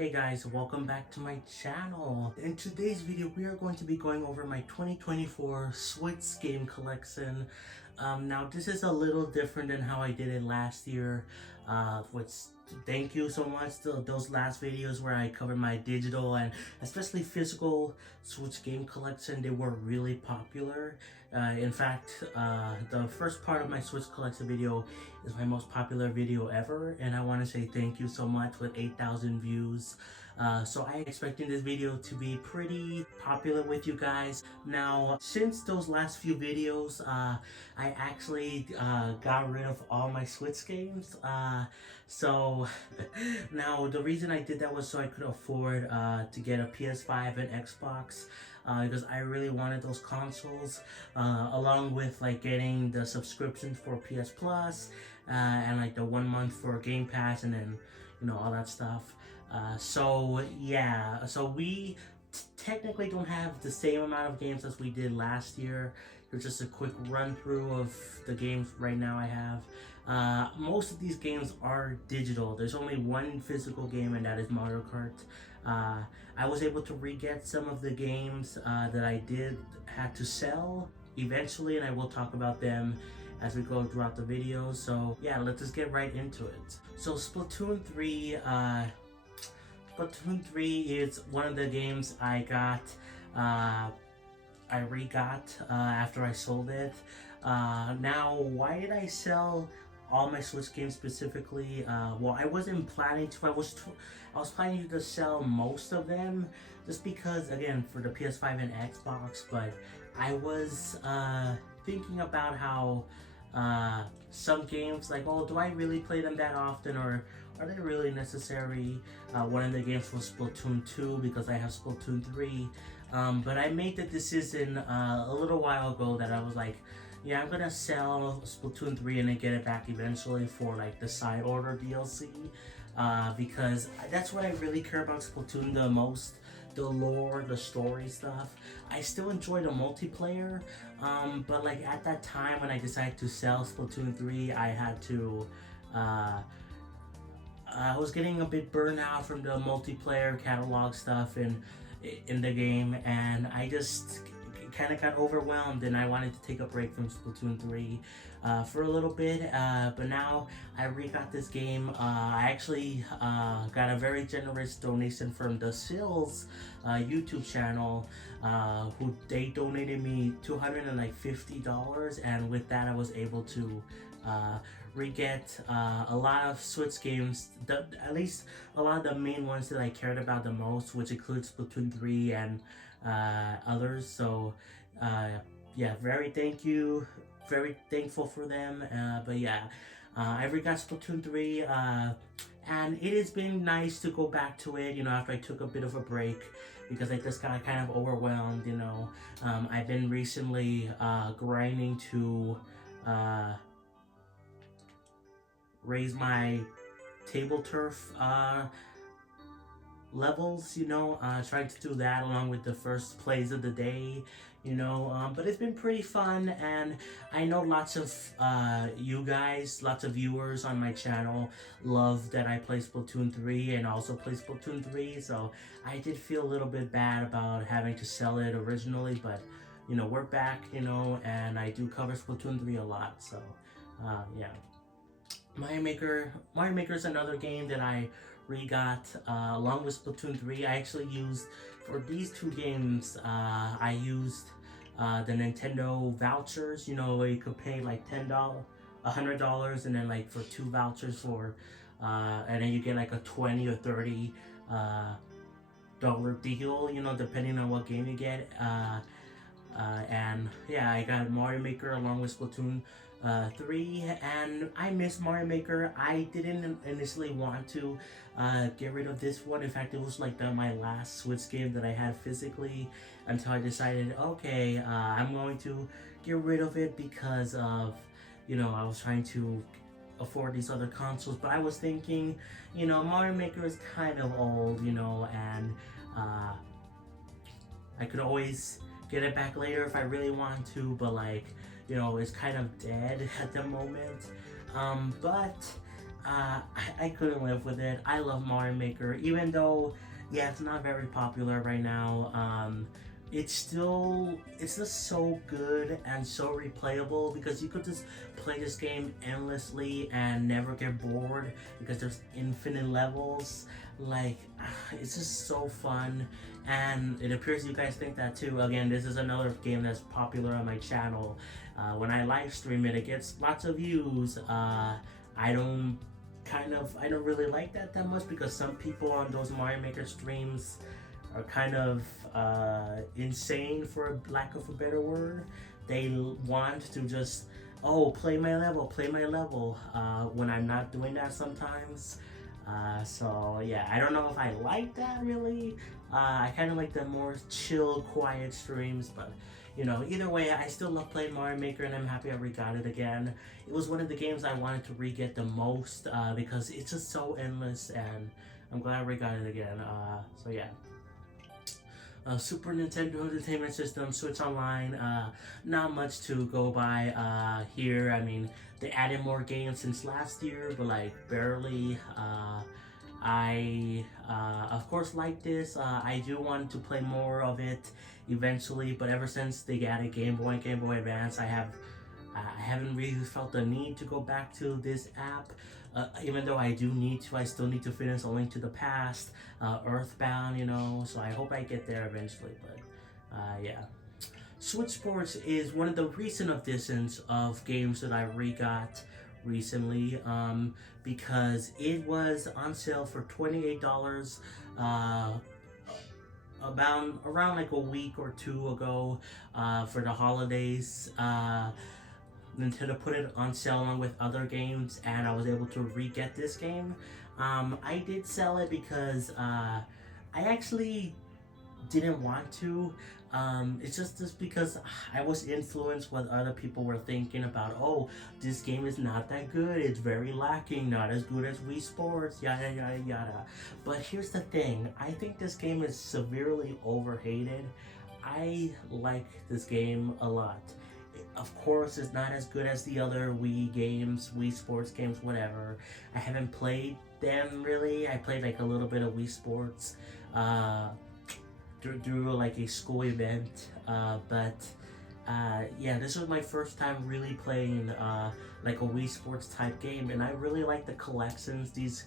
Hey guys, welcome back to my channel. In today's video, we are going to be going over my 2024 Switch game collection. Now this is a little different than how I did it last year, which thank you so much to those last videos where I covered my digital and especially physical Switch game collection. They were really popular. In fact, the first part of my Switch collection video is my most popular video ever, and I want to say thank you so much with 8,000 views. So I'm expecting this video to be pretty popular with you guys. Now, since those last few videos, I actually got rid of all my Switch games. So now the reason I did that was so I could afford to get a PS5 and Xbox. Because I really wanted those consoles, along with like getting the subscription for PS Plus, and like the 1 month for Game Pass, and then all that stuff. So yeah, so we technically don't have the same amount of games as we did last year. Here's just a quick run through of the games right now I have. Most of these games are digital. There's only one physical game, and that is Mario Kart. I was able to re-get some of the games that I had to sell eventually, and I will talk about them as we go throughout the video. So yeah, let's just get right into it. So Splatoon 3, Splatoon 3 is one of the games I got, I re-got after I sold it. Now, why did I sell all my Switch games specifically? Well, I wasn't planning to. I was planning to sell most of them, just because, again, for the PS5 and Xbox. But I was thinking about how some games, like, oh, do I really play them that often, or are they really necessary? One of the games was Splatoon 2 because I have Splatoon 3. But I made the decision a little while ago that I was like, yeah, I'm gonna sell Splatoon 3 and then get it back eventually for like the side order DLC, because that's what I really care about Splatoon the most. The lore, the story stuff. I still enjoy the multiplayer, but like at that time when I decided to sell Splatoon 3, I had to I was getting a bit burned out from the multiplayer catalog stuff in the game, and I just kind of got overwhelmed, and I wanted to take a break from Splatoon 3 for a little bit, but now I re-got this game. I actually got a very generous donation from the Sills YouTube channel, who they donated me $250, and with that I was able to re-get a lot of Switch games, at least a lot of the main ones that I cared about the most, which includes Splatoon 3 and others. So yeah, very thankful for them. But yeah, I re-got Splatoon 3, and it has been nice to go back to it, after I took a bit of a break, because I just got kind of overwhelmed. I've been recently grinding to raise my table turf levels, trying to do that along with the first plays of the day, but it's been pretty fun, and I know lots of you guys, lots of viewers on my channel love that I play Splatoon 3 and also play Splatoon 3, so I did feel a little bit bad about having to sell it originally, but we're back, and I do cover Splatoon 3 a lot, so yeah. Mario Maker is another game that I re-got along with Splatoon 3. I actually used, for these two games, I used the Nintendo vouchers, where you could pay like $100, and then like for 2 vouchers for, and then you get like a $20 or $30 deal, depending on what game you get. And yeah, I got Mario Maker along with Splatoon 3, and I miss Mario Maker. I didn't initially want to get rid of this one. In fact, it was like my last Switch game that I had physically, until I decided, okay, I'm going to get rid of it because of, I was trying to afford these other consoles, but I was thinking, Mario Maker is kind of old, and I could always get it back later if I really want to, but like, it's kind of dead at the moment. But I couldn't live with it. I love Mario Maker, even though, yeah, it's not very popular right now. It's just so good and so replayable because you could just play this game endlessly and never get bored because there's infinite levels. Like, it's just so fun, and it appears you guys think that too. Again, this is another game that's popular on my channel. When I live stream it, it gets lots of views. I don't I don't really like that much because some people on those Mario Maker streams are kind of insane, for lack of a better word. They want to just, oh, play my level, when I'm not doing that sometimes. So yeah, I don't know if I like that really. I kind of like the more chill, quiet streams, but you know, either way, I still love playing Mario Maker, and I'm happy I re-got it again. It was one of the games I wanted to re-get the most because it's just so endless, and I'm glad I re-got it again. So yeah. Super Nintendo Entertainment System, Switch Online, not much to go by here. I mean, they added more games since last year, but like barely. I of course like this. I do want to play more of it eventually, but ever since they added Game Boy and Game Boy Advance, I haven't really felt the need to go back to this app. Even though I do need to, I still need to finish A Link to the Past, Earthbound, you know, so I hope I get there eventually, but yeah. Switch Sports is one of the recent additions of games that I re-got recently, because it was on sale for $28 about around like a week or two ago, for the holidays. Nintendo put it on sale along with other games, and I was able to re-get this game. I did sell it because I actually didn't want to. It's just because I was influenced what other people were thinking about. Oh, this game is not that good. It's very lacking. Not as good as Wii Sports. Yada yada yada. But here's the thing. I think this game is severely overhated. I like this game a lot. Of course, it's not as good as the other Wii games, Wii Sports games, whatever. I haven't played them really. I played like a little bit of Wii Sports through like a school event, but yeah, this was my first time really playing like a Wii Sports type game, and I really like the collections this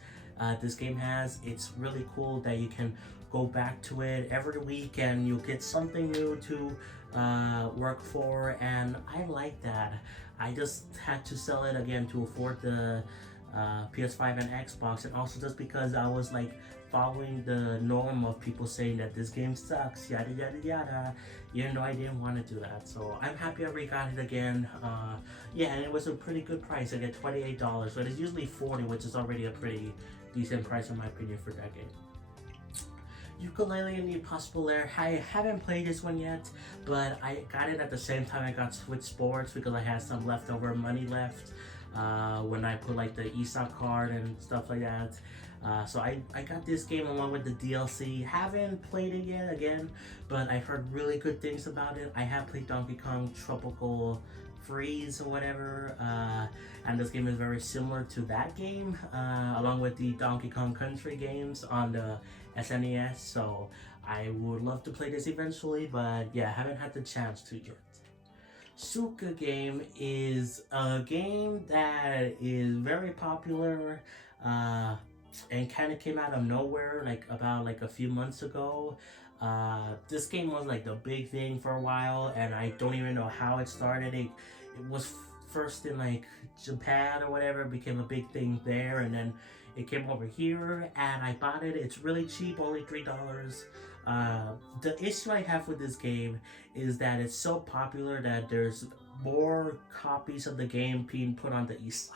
game has. It's really cool that you can go back to it every week and you'll get something new to work for, and I like that. I just had to sell it again to afford the PS5 and Xbox, and also just because I was like following the norm of people saying that this game sucks, yada yada yada, even though I didn't want to do that. So I'm happy I re-got it again. Yeah, and it was a pretty good price. I get $28, so it's usually $40, which is already a pretty decent price in my opinion for that game. Yooka-Laylee and the Impossible Lair. I haven't played this one yet, but I got it at the same time I got Switch Sports because I had some leftover money left when I put like the ESOP card and stuff like that. So I got this game along with the DLC. Haven't played it yet again, but I heard really good things about it. I have played Donkey Kong Tropical Freeze or whatever, and this game is very similar to that game, along with the Donkey Kong Country games on the SNES, so I would love to play this eventually, but yeah, I haven't had the chance to yet. Suka game is a game that is very popular, and kind of came out of nowhere like about like a few months ago. This game was like the big thing for a while, and I don't even know how it started. It was first in like Japan or whatever, became a big thing there, and then it came over here, and I bought it. It's really cheap, only $3. The issue I have with this game is that it's so popular that there's more copies of the game being put on the eShop.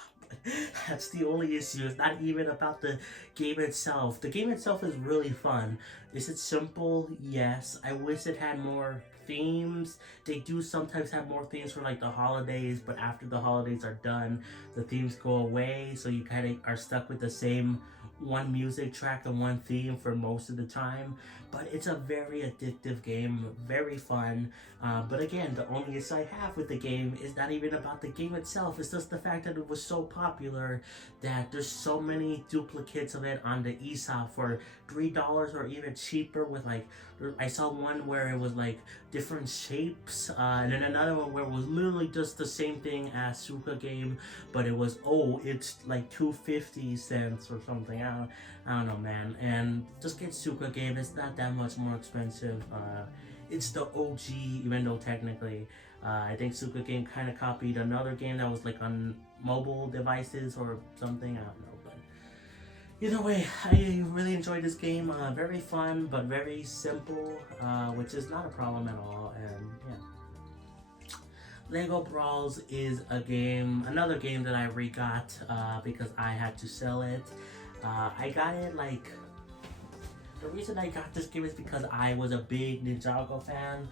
That's the only issue. It's not even about the game itself. The game itself is really fun. Is it simple? Yes. I wish it had more themes. They do sometimes have more themes for like the holidays, but after the holidays are done, the themes go away, so you kind of are stuck with the same one music track and one theme for most of the time, but it's a very addictive game, very fun. But again, the only issue I have with the game is not even about the game itself. It's just the fact that it was so popular that there's so many duplicates of it on the eShop for $3 or even cheaper. With like, I saw one where it was like different shapes, and then another one where it was literally just the same thing as Suka game, but it was, oh, it's like 250 cents or something. I don't know, man. And just get Suka game. It's not that much more expensive. It's the OG, even though technically, I think Suka game kind of copied another game that was like on mobile devices or something. I don't know, but either way, I really enjoyed this game. Very fun, but very simple, which is not a problem at all. And yeah. Lego Brawls is another game that I re-got because I had to sell it. I got it like, the reason I got this game is because I was a big Ninjago fan.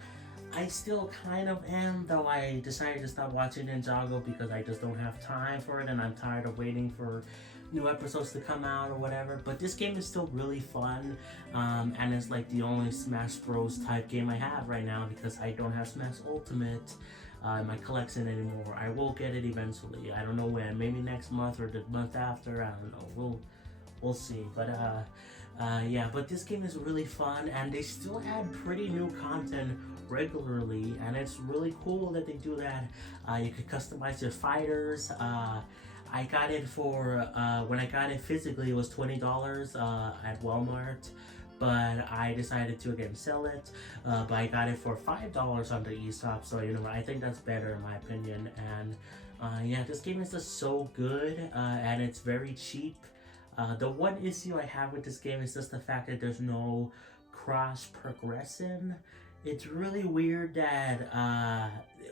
I still kind of am, though I decided to stop watching Ninjago because I just don't have time for it and I'm tired of waiting for new episodes to come out or whatever. But this game is still really fun, and it's like the only Smash Bros type game I have right now because I don't have Smash Ultimate in my collection anymore. I will get it eventually. I don't know when. Maybe next month or the month after. I don't know. We'll see. But yeah, but this game is really fun, and they still add pretty new content regularly, and it's really cool that they do that. You can customize your fighters. I got it for when I got it physically, it was $20 at Walmart, but I decided to again sell it. But I got it for $5 on the eShop, so you know, I think that's better in my opinion. And yeah, this game is just so good, and it's very cheap. The one issue I have with this game is just the fact that there's no cross progression. It's really weird that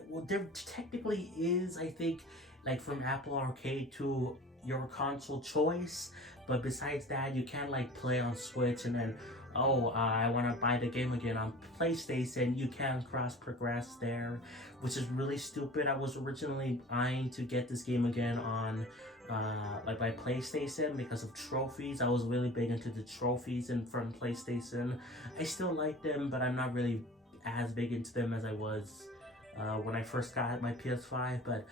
well, there technically is, I think, like from Apple Arcade to your console choice, but besides that, you can't like play on Switch and then, oh, I want to buy the game again on PlayStation. You can't cross progress there, which is really stupid. I was originally eyeing to get this game again on like by PlayStation because of trophies. I was really big into the trophies and from PlayStation. I still like them, but I'm not really as big into them as I was when I first got my PS5. But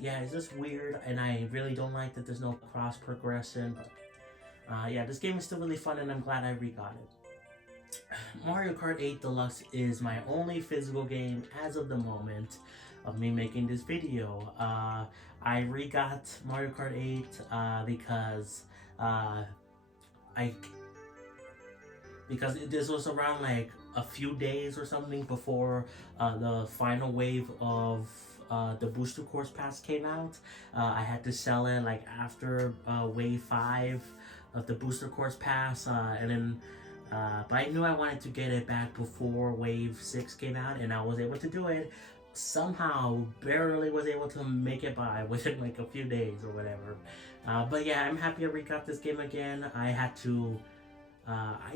yeah, it's just weird, and I really don't like that there's no cross progression. But yeah, this game is still really fun, and I'm glad I re-got it. Mario Kart 8 Deluxe is my only physical game as of the moment of me making this video. I re-got Mario Kart 8 because this was around like a few days or something before the final wave of the booster course pass came out. I had to sell it like after wave 5 of the booster course pass, and then but I knew I wanted to get it back before wave 6 came out, and I was able to do it. Somehow barely was able to make it by within like a few days or whatever. But yeah, I'm happy I re-got this game again. I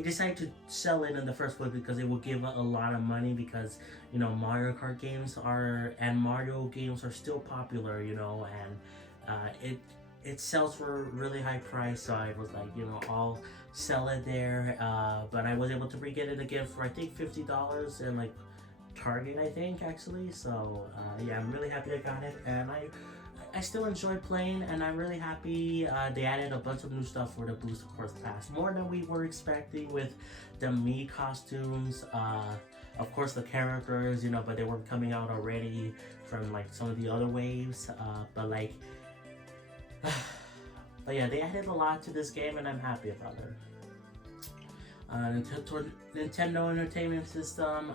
decided to sell it in the first place because it would give a lot of money, because you know Mario Kart games and Mario games are still popular, you know, and it sells for a really high price. So I was like, you know, I'll sell it there. But I was able to re-get it again for I think $50 and like Target, I think, actually. So yeah, I'm really happy I got it, and I still enjoy playing, and I'm really happy they added a bunch of new stuff for the booster course pass, more than we were expecting with the Mii costumes. Of course the characters, you know, but they were coming out already from like some of the other waves, but like but yeah, they added a lot to this game, and I'm happy about it. Nintendo Entertainment System.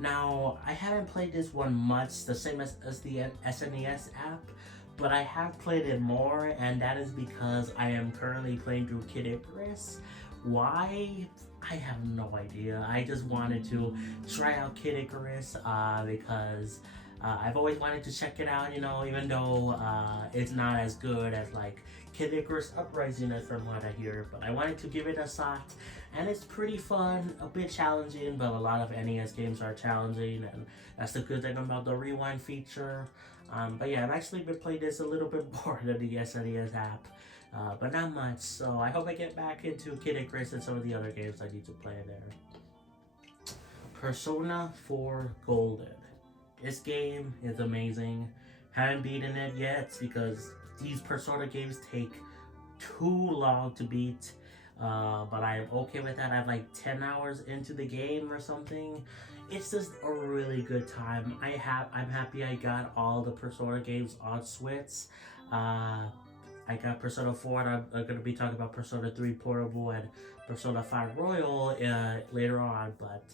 Now, I haven't played this one much, the same as the SNES app, but I have played it more, and that is because I am currently playing through Kid Icarus. Why? I have no idea. I just wanted to try out Kid Icarus because I've always wanted to check it out, you know, even though it's not as good as like Kid Icarus Uprising from what I hear, but I wanted to give it a shot, and it's pretty fun, a bit challenging, but a lot of NES games are challenging, and that's the good thing about the rewind feature. But yeah, I've actually been playing this a little bit more than the SNES app, but not much. So I hope I get back into Kid Icarus and some of the other games I need to play there. Persona 4 Golden. This game is amazing. Haven't beaten it yet because these Persona games take too long to beat. But I'm okay with that. I'm like 10 hours into the game or something. It's just a really good time. I'm happy I got all the Persona games on Switch. I got Persona 4 and I'm going to be talking about Persona 3 Portable and Persona 5 Royal later on, but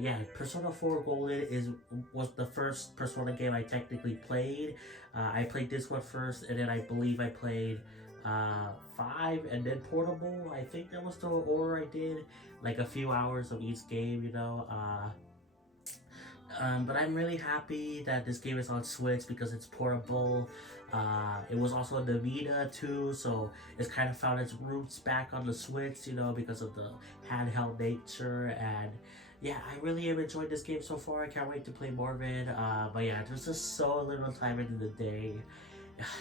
yeah, Persona 4 Golden was the first Persona game I technically played. I played this one first, and then I believe I played 5 and then Portable. I think that was the order I did, like a few hours of each game, you know. But I'm really happy that this game is on Switch because it's portable. It was also on the Vita too, so it's kind of found its roots back on the Switch, you know, because of the handheld nature. And yeah, I really have enjoyed this game so far. I can't wait to play more of it. But yeah, there's just so little time into the day.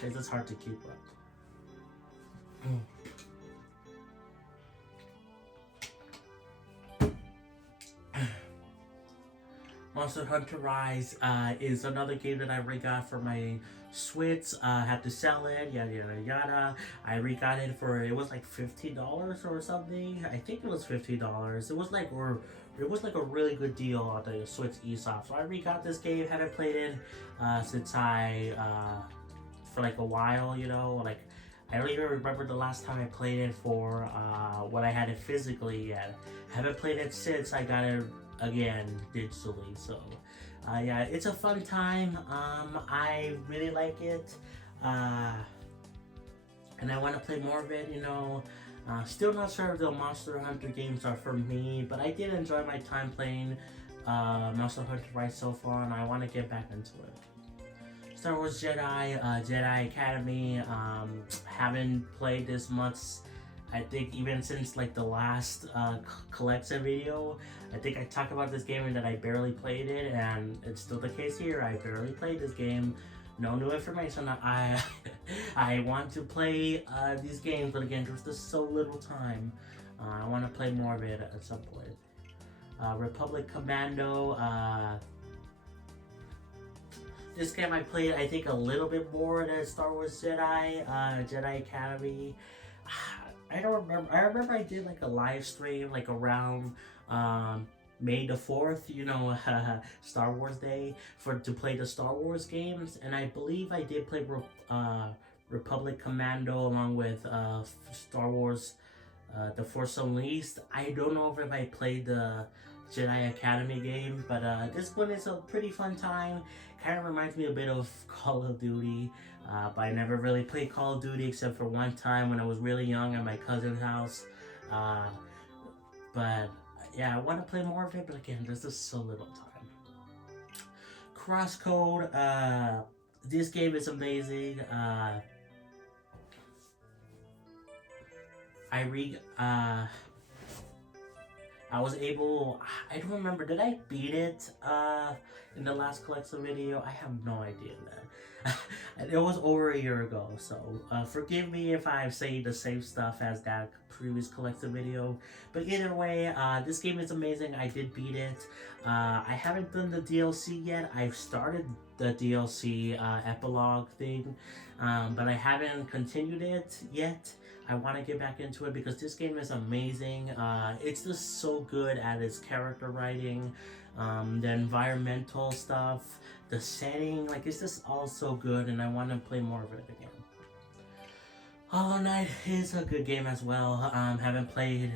It's just hard to keep up. Monster Hunter Rise is another game that I re-got for my Switch. Had to sell it, yada yada yada. I re-got it for, it was like $15 or something. I think it was $15. It was like a really good deal on the Switch eShop. So I re-got this game. Haven't played it since for like a while, you know. Like I don't even remember the last time I played it for when I had it physically yet. Haven't played it since I got it again digitally. So yeah, it's a fun time. I really like it, and I want to play more of it, you know. Still not sure if the Monster Hunter games are for me, but I did enjoy my time playing Monster Hunter Rise so far, and I want to get back into it. Star Wars Jedi, Jedi Academy, haven't played this much. I think even since like the last collection video, I think I talked about this game and that I barely played it, and it's still the case here. I barely played this game. No new information. I want to play these games, but again, there's just so little time. I want to play more of it at some point. Republic Commando. This game I played, I think, a little bit more than Star Wars Jedi, Jedi Academy. I don't remember. I remember I did like a live stream like around May the 4th, you know, Star Wars Day, to play the Star Wars games, and I believe I did play Republic Commando along with Star Wars The Force Unleashed. I don't know if I played the Jedi Academy game, but this one is a pretty fun time. Kind of reminds me a bit of Call of Duty. But I never really played Call of Duty except for one time when I was really young at my cousin's house. But yeah, I want to play more of it, but again, there's just so little time. Crosscode, this game is amazing. I was able, I don't remember, did I beat it in the last collection video? I have no idea, man. It was over a year ago, so forgive me if I say the same stuff as that previous collection video. But either way, this game is amazing. I did beat it. I haven't done the DLC yet. I've started the DLC epilogue thing, but I haven't continued it yet. I want to get back into it because this game is amazing. It's just so good at its character writing, the environmental stuff, the setting, like it's just all so good, and I want to play more of it again. Hollow Knight is a good game as well. Haven't played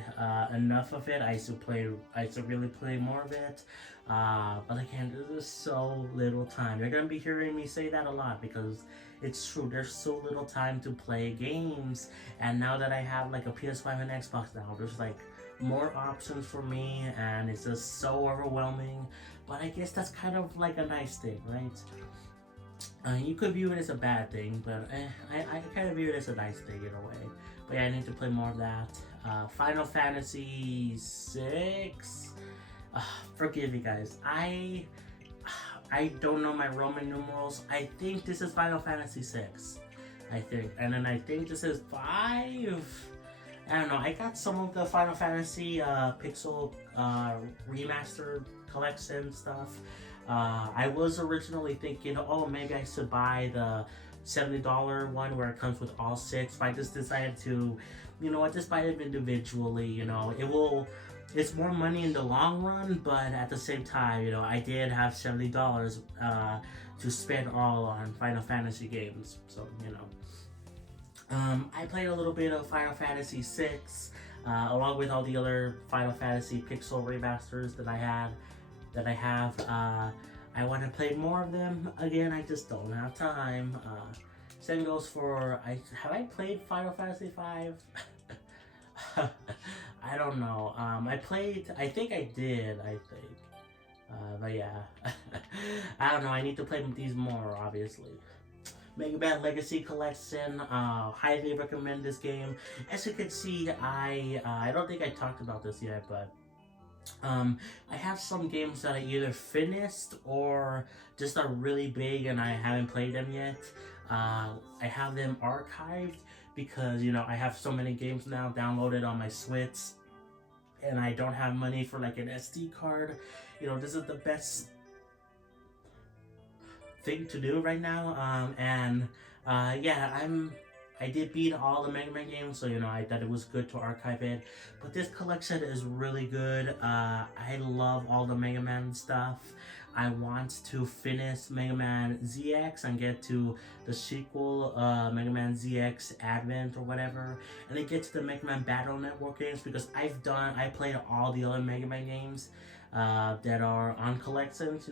enough of it. I used to really play more of it. But again, there's just so little time. You're gonna be hearing me say that a lot because it's true. There's so little time to play games, and now that I have like a PS5 and Xbox now, there's like more options for me, and it's just so overwhelming. But I guess that's kind of like a nice thing, right? You could view it as a bad thing, but I kind of view it as a nice thing in a way. But yeah, I need to play more of that. Final Fantasy 6. Forgive me, guys. I don't know my Roman numerals. I think this is Final Fantasy 6. I think. And then I think this is 5. I don't know. I got some of the Final Fantasy Pixel remastered collection stuff. I was originally thinking, oh, maybe I should buy the $70 one where it comes with all 6. But I just decided to, I just buy them individually. It's more money in the long run, but at the same time, I did have $70 to spend all on Final Fantasy games. So, I played a little bit of Final Fantasy VI, along with all the other Final Fantasy Pixel remasters that I have. I want to play more of them. Again, I just don't have time. Same goes for have I played Final Fantasy V? I don't know. I think I did. But yeah, I don't know. I need to play these more, obviously. Mega Man Legacy Collection. Highly recommend this game. As you can see, I don't think I talked about this yet, but I have some games that I either finished or just are really big and I haven't played them yet. I have them archived because I have so many games now downloaded on my Switch, and I don't have money for like an SD card. This is the best thing to do right now. I did beat all the Mega Man games, so I thought it was good to archive it. But this collection is really good. I love all the Mega Man stuff. I want to finish Mega Man ZX and get to the sequel, Mega Man ZX Advent or whatever, and then get to the Mega Man Battle Network games, because I played all the other Mega Man games that are on collections.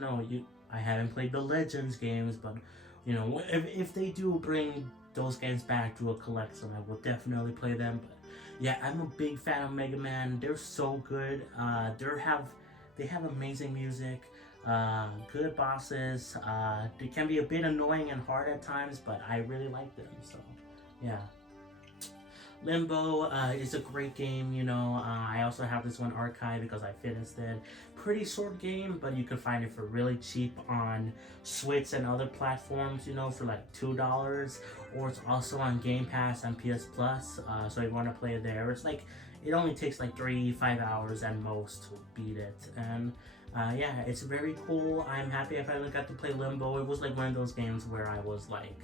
I haven't played the Legends games, but if they do bring those games back to a collection, I will definitely play them. But yeah, I'm a big fan of Mega Man. They're so good. They have amazing music, good bosses. They can be a bit annoying and hard at times, but I really like them. So yeah. Limbo is a great game. I also have this one archived because I finished it. Pretty short game, but you can find it for really cheap on Switch and other platforms, for like $2, or it's also on Game Pass and PS Plus. So if you want to play it there, it only takes like 3-5 hours at most to beat it. And yeah, it's very cool. I'm happy I finally got to play Limbo. It was like one of those games where I was like,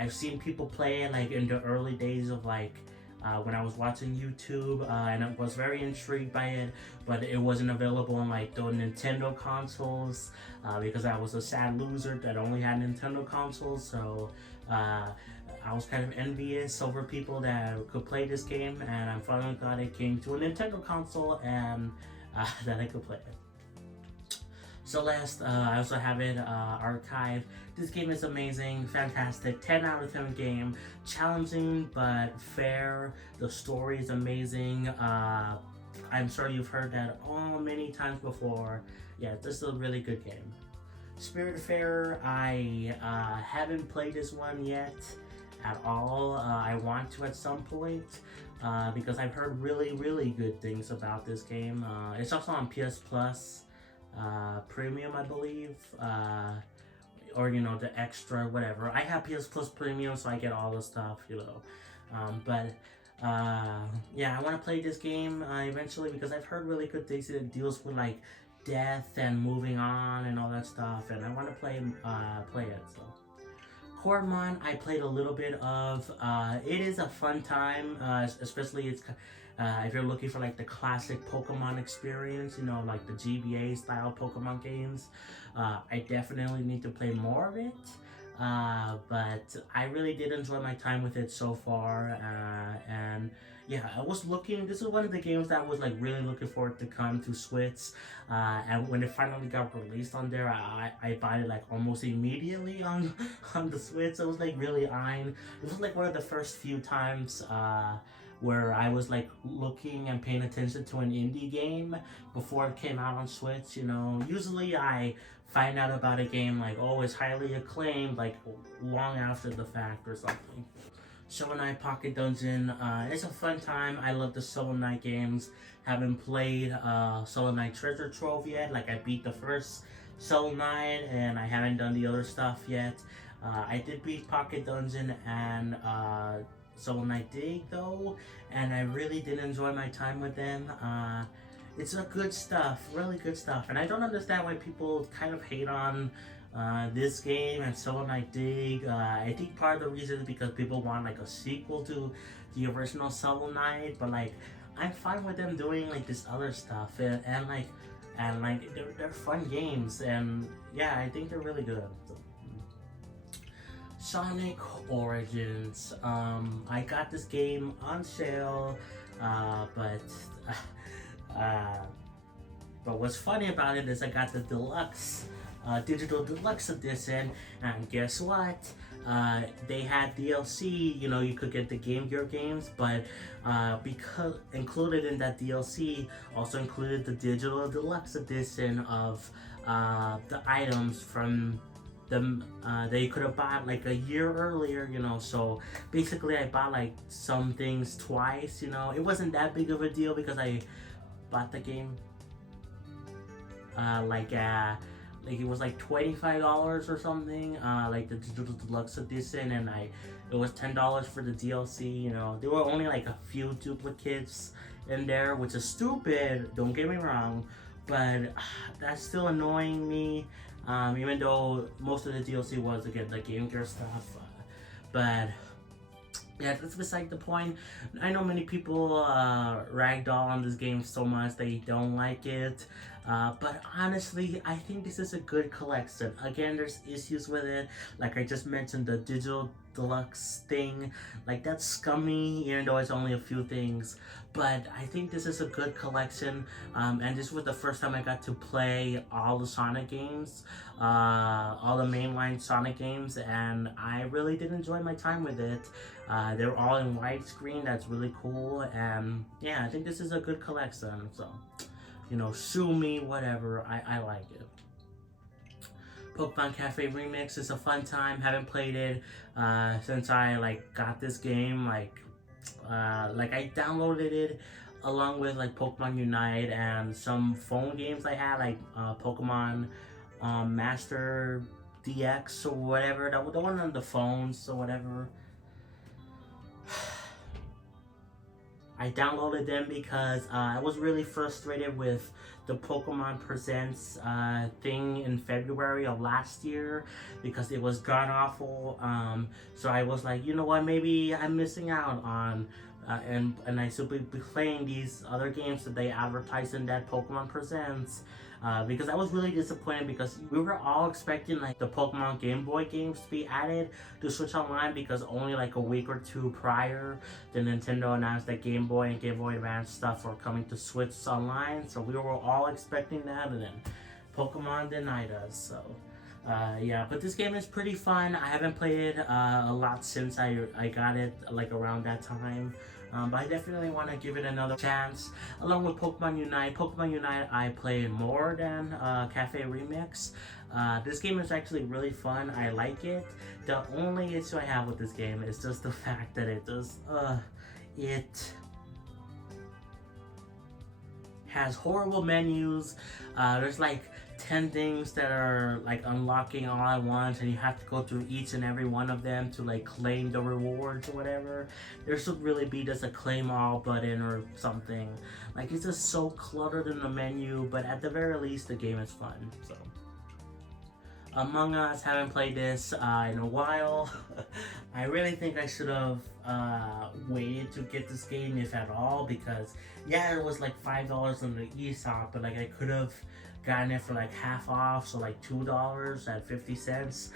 I've seen people play it like in the early days of when I was watching YouTube, and I was very intrigued by it, but it wasn't available on like the Nintendo consoles, because I was a sad loser that only had Nintendo consoles. So I was kind of envious over people that could play this game, and I'm finally glad it came to a Nintendo console and that I could play it. Celeste, I also have it archived. This game is amazing, fantastic, 10 out of 10 game. Challenging but fair. The story is amazing. I'm sure you've heard that many times before. Yeah, this is a really good game. Spiritfarer, I haven't played this one yet at all. I want to at some point, because I've heard really, really good things about this game. It's also on PS Plus. Premium, I believe, or the extra, whatever. I have PS Plus Premium, so I get all the stuff, yeah, I want to play this game eventually, because I've heard really good things. It deals with like death and moving on and all that stuff, and I want to play it. So Cormon, I played a little bit of. It is a fun time, especially if you're looking for like the classic Pokemon experience, like the GBA style Pokemon games. I definitely need to play more of it, but I really did enjoy my time with it so far, and yeah, I was looking. This is one of the games that I was like really looking forward to come to Switch, and when it finally got released on there, I bought it like almost immediately on the Switch. I was like really eyeing. It was like one of the first few times where I was like looking and paying attention to an indie game before it came out on Switch. Usually I find out about a game like, oh, it's highly acclaimed, like long after the fact or something. Shovel Knight Pocket Dungeon, it's a fun time. I love the Shovel Knight games. Haven't played Shovel Knight Treasure Trove yet. Like, I beat the first Shovel Knight and I haven't done the other stuff yet. I did beat Pocket Dungeon and Soul Knight Dig though, and I really did enjoy my time with them. It's a good stuff, really good stuff, and I don't understand why people kind of hate on this game and Soul Knight Dig. I think part of the reason is because people want like a sequel to the original Shovel Knight, but like I'm fine with them doing like this other stuff and they're fun games, and yeah, I think they're really good. So, Sonic Origins. I got this game on sale, but uh, but what's funny about it is I got the deluxe, digital deluxe edition, and guess what? They had DLC. You know, you could get the Game Gear games, but because included in that DLC also included the digital deluxe edition of the items from them that you could have bought like a year earlier, you know. So basically, I bought like some things twice. You know, it wasn't that big of a deal because I bought the game like it was like $25 or something, like the digital deluxe edition, and it was $10 for the DLC. You know, there were only like a few duplicates in there, which is stupid. Don't get me wrong, but that's still annoying me. Even though most of the DLC was to get the Game Gear stuff, but yeah, that's beside the point. I know many people ragdoll on this game so much they don't like it. But honestly, I think this is a good collection. Again, there's issues with it. Like I just mentioned, the digital deluxe thing. Like that's scummy, even though it's only a few things. But I think this is a good collection. And this was the first time I got to play all the Sonic games. All the mainline Sonic games. And I really did enjoy my time with it. They're all in widescreen. That's really cool. And yeah, I think this is a good collection. So, you know, sue me, whatever. I like it. Pokemon Cafe Remix is a fun time. Haven't played it since I like got this game. Like I downloaded it along with like Pokemon Unite and some phone games I had, like Pokemon Master DX or whatever. The one on the phones or whatever. I downloaded them because I was really frustrated with the Pokemon Presents thing in February of last year because it was god awful. So I was like, you know what, maybe I'm missing out on and I should be playing these other games that they advertise in that Pokemon Presents. Because I was really disappointed because we were all expecting like the Pokemon Game Boy games to be added to Switch Online, because only like a week or two prior the Nintendo announced that Game Boy and Game Boy Advance stuff were coming to Switch Online. So we were all expecting that, and then Pokemon denied us. So yeah, but this game is pretty fun. I haven't played it a lot since I got it like around that time. But I definitely want to give it another chance. Along with Pokemon Unite. Pokemon Unite I played more than Cafe Remix. This game is actually really fun. I like it. The only issue I have with this game is just the fact that it has horrible menus. There's like 10 things that are like unlocking all at once, and you have to go through each and every one of them to like claim the rewards or whatever. There should really be just a claim all button or something. Like, it's just so cluttered in the menu, but at the very least the game is fun. So Among Us, haven't played this in a while. I really think I should have waited to get this game, if at all, because yeah, it was like $5 on the eShop, but like I could have gotten it for like half off, so like $2.50,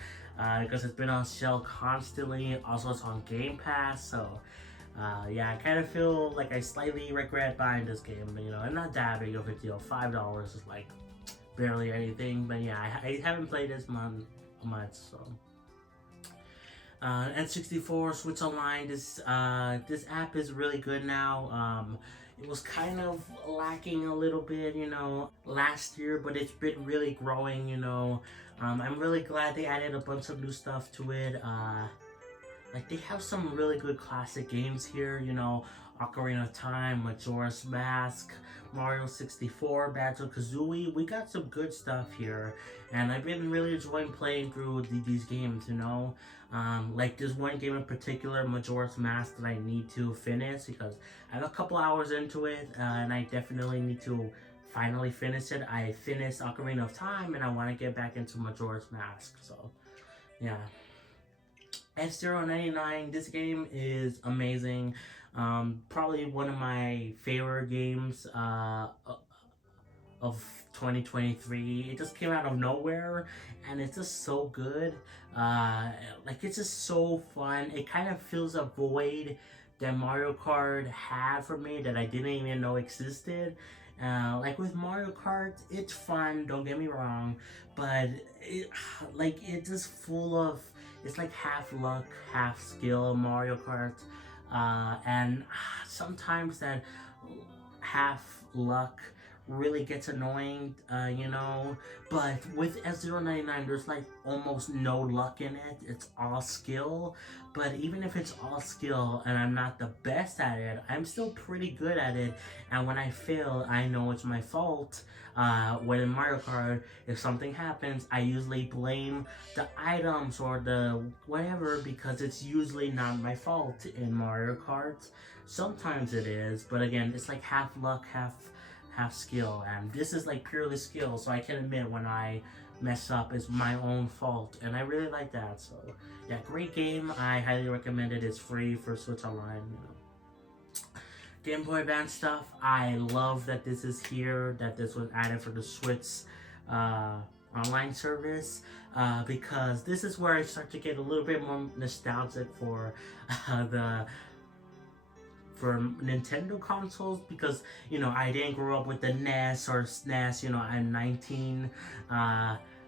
because it's been on sale constantly. Also, it's on Game Pass, so yeah, I kind of feel like I slightly regret buying this game, you know, and not that big of a deal. $5 is like barely anything, but yeah, I haven't played this much, so. N64 Switch Online, this app is really good now. It was kind of lacking a little bit, you know, last year, but it's been really growing, you know. I'm really glad they added a bunch of new stuff to it. Like, they have some really good classic games here, you know. Ocarina of Time, Majora's Mask, Mario 64, Banjo-Kazooie. We got some good stuff here, and I've been really enjoying playing through these games, you know. Like there's one game in particular, Majora's Mask, that I need to finish because I'm a couple hours into it, and I definitely need to finally finish it. I finished Ocarina of Time, and I want to get back into Majora's Mask, so yeah. F-Zero 99, this game is amazing. Probably one of my favorite games of 2023. It just came out of nowhere, and it's just so good. Like it's just so fun. It kind of fills a void that Mario Kart had for me that I didn't even know existed. Like with Mario Kart, it's fun. Don't get me wrong, but it's just full of. It's like half luck, half skill. Mario Kart, and sometimes that half luck really gets annoying, you know. But with F-Zero 99, there's like almost no luck in it. It's all skill. But even if it's all skill and I'm not the best at it, I'm still pretty good at it. And when I fail, I know it's my fault. When in Mario Kart, if something happens, I usually blame the items or the whatever because it's usually not my fault in Mario Kart. Sometimes it is, but again, it's like half luck, half skill, and this is like purely skill, so I can admit when I mess up it's my own fault, and I really like that. So yeah, great game. I highly recommend it. It's free for Switch Online, you know. Game Boy Advance stuff, I love that this is here, that this was added for the Switch online service, because this is where I start to get a little bit more nostalgic for the for Nintendo consoles, because you know I didn't grow up with the NES or SNES. You know, I'm 19.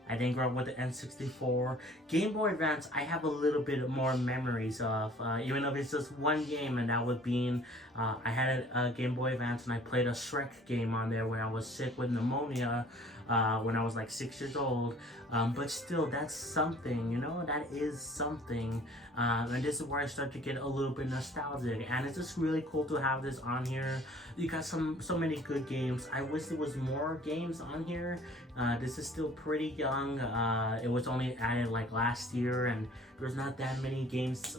I didn't grow up with the N64. Game Boy Advance, I have a little bit more memories of, even if it's just one game, and that would be I had a Game Boy Advance and I played a Shrek game on there when I was sick with pneumonia, when I was like 6 years old. But still, that's something, you know, that is something. And this is where I start to get a little bit nostalgic, and it's just really cool to have this on here. You got so many good games. I wish there was more games on here. This is still pretty young. It was only added like last year, and there's not that many games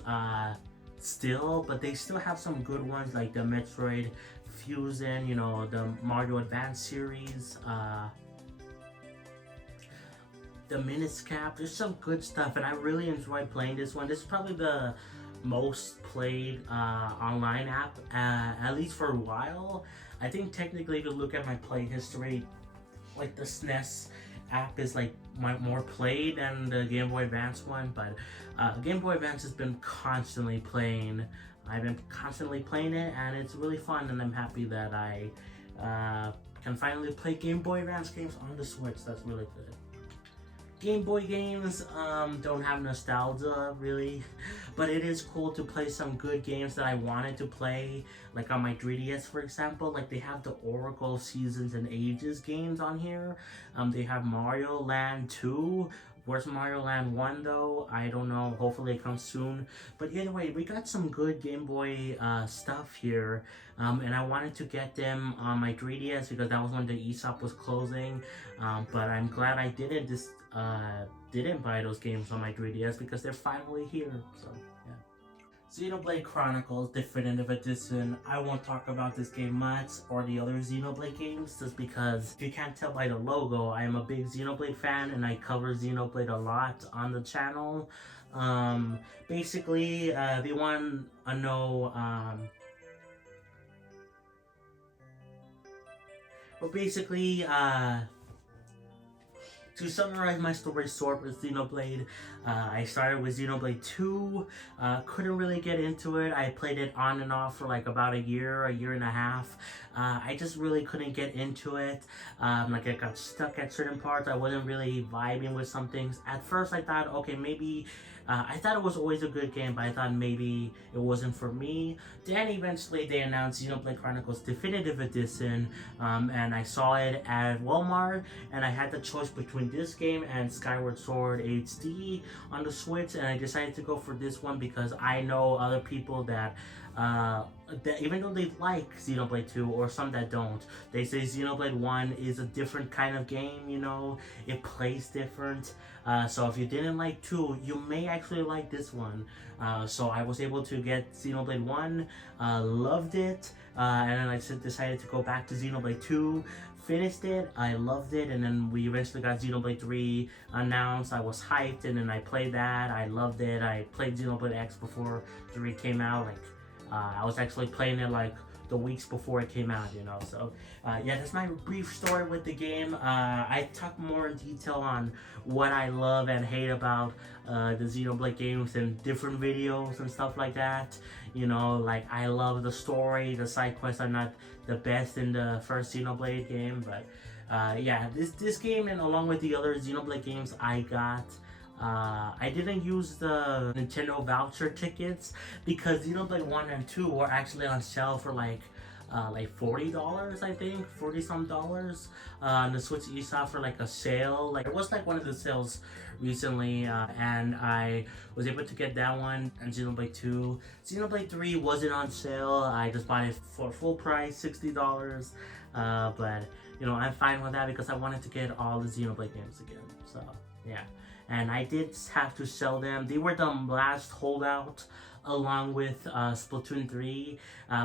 still, but they still have some good ones like the Metroid Fusion, you know, the Mario Advance series, the Minutes Cap. There's some good stuff, and I really enjoyed playing this one. This is probably the most played online app, at least for a while. I think technically, if you look at my play history, like the SNES app is like more played than the Game Boy Advance one, but Game Boy Advance has been constantly playing. I've been constantly playing it, and it's really fun, and I'm happy that I can finally play Game Boy Advance games on the Switch. That's really good. Game Boy games don't have nostalgia really, but it is cool to play some good games that I wanted to play, like on my 3DS for example. Like they have the Oracle Seasons and Ages games on here. They have Mario Land 2. Where's Mario Land 1 though? I don't know. Hopefully it comes soon. But either way, we got some good Game Boy stuff here. And I wanted to get them on my 3DS because that was when the eShop was closing. But I'm glad I didn't buy those games on my 3DS because they're finally here. So yeah. Xenoblade Chronicles Definitive Edition. I won't talk about this game much or the other Xenoblade games just because if you can't tell by the logo, I am a big Xenoblade fan and I cover Xenoblade a lot on the channel. Basically, if you want to know, to summarize my story short with Xenoblade, I started with Xenoblade 2, couldn't really get into it. I played it on and off for like about a year and a half. I just really couldn't get into it. Like I got stuck at certain parts. I wasn't really vibing with some things. At first I thought, okay, maybe I thought it was always a good game, but I thought maybe it wasn't for me. Then eventually they announced Xenoblade Chronicles Definitive Edition, and I saw it at Walmart, and I had the choice between this game and Skyward Sword HD on the Switch, and I decided to go for this one because I know other people that that even though they like Xenoblade 2, or some that don't, they say Xenoblade 1 is a different kind of game, you know, it plays different. So if you didn't like 2, you may actually like this one. So I was able to get Xenoblade 1, loved it, and then I just decided to go back to Xenoblade 2, finished it, I loved it, and then we eventually got Xenoblade 3 announced. I was hyped, and then I played that, I loved it. I played Xenoblade X before 3 came out, like, I was actually playing it like the weeks before it came out, you know. So yeah, that's my brief story with the game. I talk more in detail on what I love and hate about the Xenoblade games in different videos and stuff like that. You know, like, I love the story. The side quests are not the best in the first Xenoblade game, but yeah, this game, and along with the other Xenoblade games I got, I didn't use the Nintendo voucher tickets because Xenoblade 1 and 2 were actually on sale for like $40, I think, 40 some dollars on the Switch eShop for like a sale. Like, it was like one of the sales recently, and I was able to get that one and Xenoblade 2. Xenoblade 3 wasn't on sale. I just bought it for full price, $60. But you know, I'm fine with that because I wanted to get all the Xenoblade games again. So yeah. And I did have to sell them. They were the last holdout, along with Splatoon 3.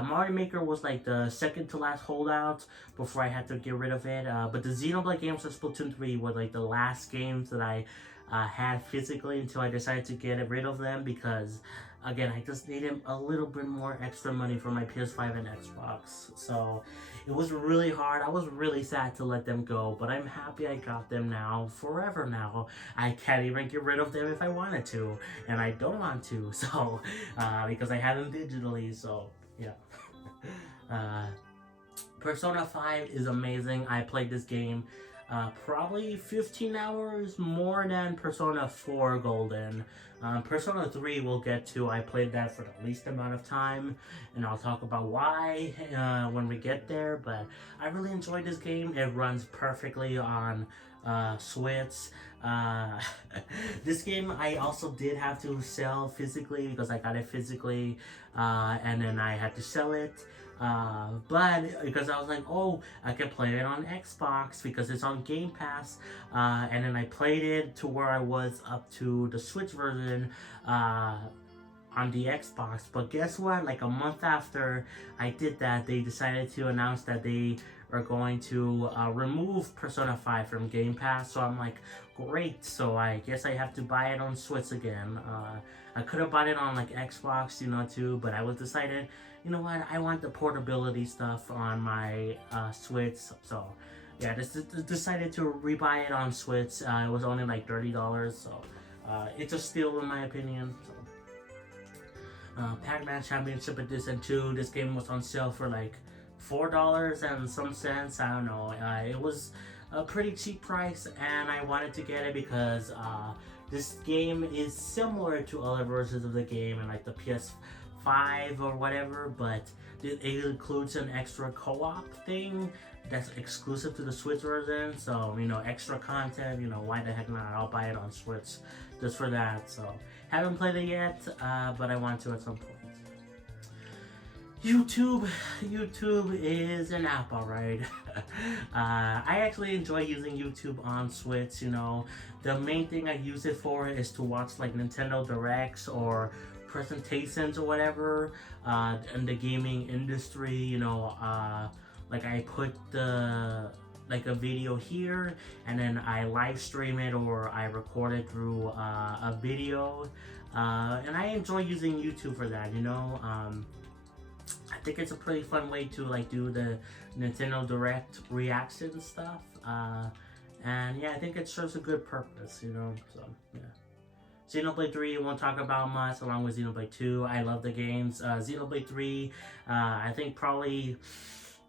Mario Maker was like the second to last holdout before I had to get rid of it. But the Xenoblade games of Splatoon 3 were like the last games that I had physically until I decided to get rid of them because, again, I just needed a little bit more extra money for my PS5 and Xbox. So it was really hard. I was really sad to let them go, but I'm happy I got them now, forever now. I can't even get rid of them if I wanted to, and I don't want to, so, because I have them digitally, so, yeah. Persona 5 is amazing. I played this game probably 15 hours more than Persona 4 Golden. Persona 3 we'll get to. I played that for the least amount of time, and I'll talk about why when we get there, but I really enjoyed this game. It runs perfectly on Switch. This game I also did have to sell physically because I got it physically, and then I had to sell it. But because I was like, oh, I can play it on Xbox because it's on Game Pass, and then I played it to where I was up to the Switch version on the Xbox. But guess what? Like a month after I did that, they decided to announce that they are going to remove Persona 5 from Game Pass. So I'm like, great. So I guess I have to buy it on Switch again. I could have bought it on like Xbox, you know, too, but I was decided, you know what, I want the portability stuff on my Switch, so yeah, decided to rebuy it on Switch. It was only like $30, so it's a steal in my opinion. So, Pac-Man Championship Edition 2, this game was on sale for like $4 and some cents, I don't know. It was a pretty cheap price, and I wanted to get it because this game is similar to other versions of the game and like the PS5 or whatever, but it includes an extra co-op thing that's exclusive to the Switch version. So, you know, extra content, you know, why the heck not? I'll buy it on Switch just for that. So, haven't played it yet, but I want to at some point. YouTube is an app, alright. I actually enjoy using YouTube on Switch, you know. The main thing I use it for is to watch like Nintendo Directs or presentations or whatever in the gaming industry, you know. Like I put like a video here and then I live stream it or I record it through a video, and I enjoy using YouTube for that, you know. I think it's a pretty fun way to like do the Nintendo Direct reaction stuff, and yeah, I think it serves a good purpose, you know. So yeah. Xenoblade 3 won't talk about much, along with Xenoblade 2. I love the games. Xenoblade 3, I think probably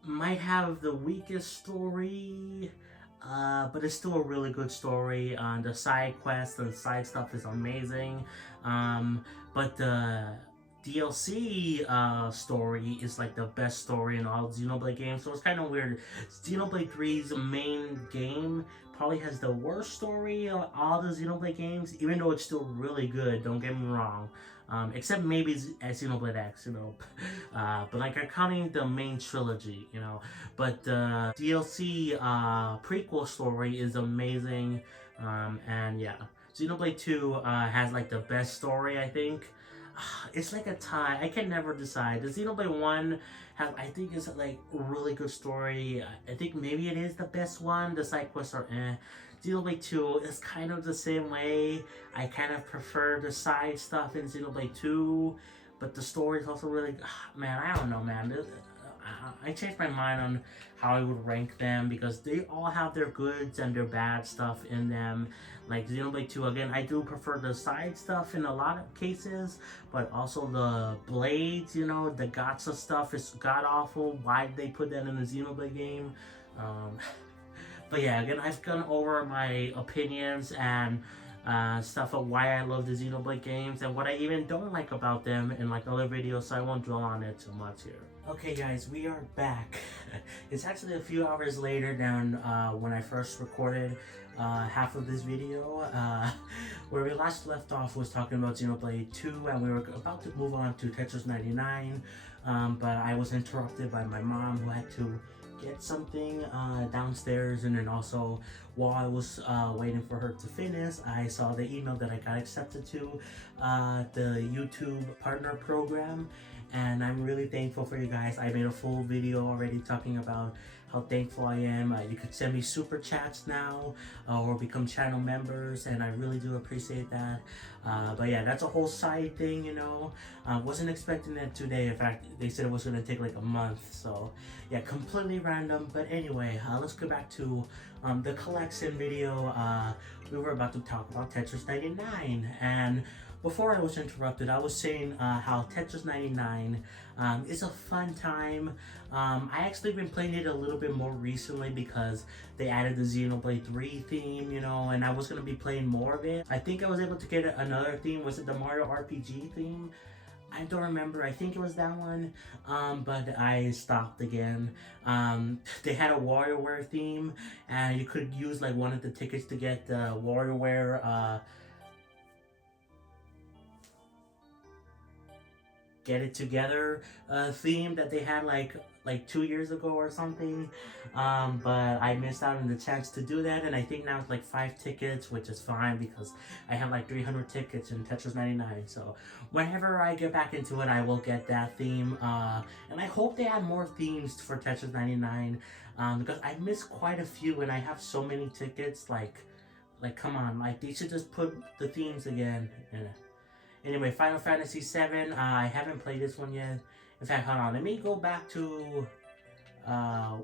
might have the weakest story, but it's still a really good story. The side quests and side stuff is amazing, but DLC story is like the best story in all Xenoblade games, so it's kind of weird. Xenoblade 3's main game probably has the worst story of all the Xenoblade games, even though it's still really good, don't get me wrong. Except maybe Xenoblade X, you know. But like I'm counting the main trilogy, you know. But the DLC prequel story is amazing. And yeah, Xenoblade 2 has like the best story, I think. It's like a tie. I can never decide. The Xenoblade 1 has, I think, is like a really good story. I think maybe it is the best one. The side quests are eh. Xenoblade 2 is kind of the same way. I kind of prefer the side stuff in Xenoblade 2, but the story is also really. Man, I don't know, man. I changed my mind on how I would rank them because they all have their goods and their bad stuff in them. Like Xenoblade 2, again, I do prefer the side stuff in a lot of cases, but also the blades, you know, the gacha stuff is god awful. Why did they put that in a Xenoblade game? Um, but yeah, again, I've gone over my opinions and stuff of why I love the Xenoblade games and what I even don't like about them in like other videos, so I won't dwell on it too much here. Okay guys, we are back. It's actually a few hours later than when I first recorded half of this video. Where we last left off was talking about Xenoblade 2 and we were about to move on to Tetris 99, but I was interrupted by my mom who had to get something downstairs, and then also while I was waiting for her to finish, I saw the email that I got accepted to the YouTube partner program, and I'm really thankful for you guys. I made a full video already talking about how thankful I am. You could send me super chats now or become channel members, and I really do appreciate that. But yeah, that's a whole side thing, you know. Wasn't expecting it today. In fact, they said it was going to take like a month, so yeah, completely random. But anyway, let's go back to the collection video. We were about to talk about Tetris 99, and before I was interrupted, I was saying how Tetris 99 is a fun time. I actually been playing it a little bit more recently because they added the Xenoblade 3 theme, you know, and I was going to be playing more of it. I think I was able to get another theme. Was it the Mario RPG theme? I don't remember. I think it was that one, but I stopped again. They had a WarioWare theme, and you could use like one of the tickets to get the WarioWare Get It Together theme that they had like 2 years ago or something, but I missed out on the chance to do that, and I think now it's like 5 tickets, which is fine because I have like 300 tickets in Tetris 99, so whenever I get back into it I will get that theme, and I hope they add more themes for Tetris 99, because I missed quite a few and I have so many tickets, like come on, like they should just put the themes again. Anyway, Final Fantasy VII, I haven't played this one yet. In fact, hold on, let me go back to,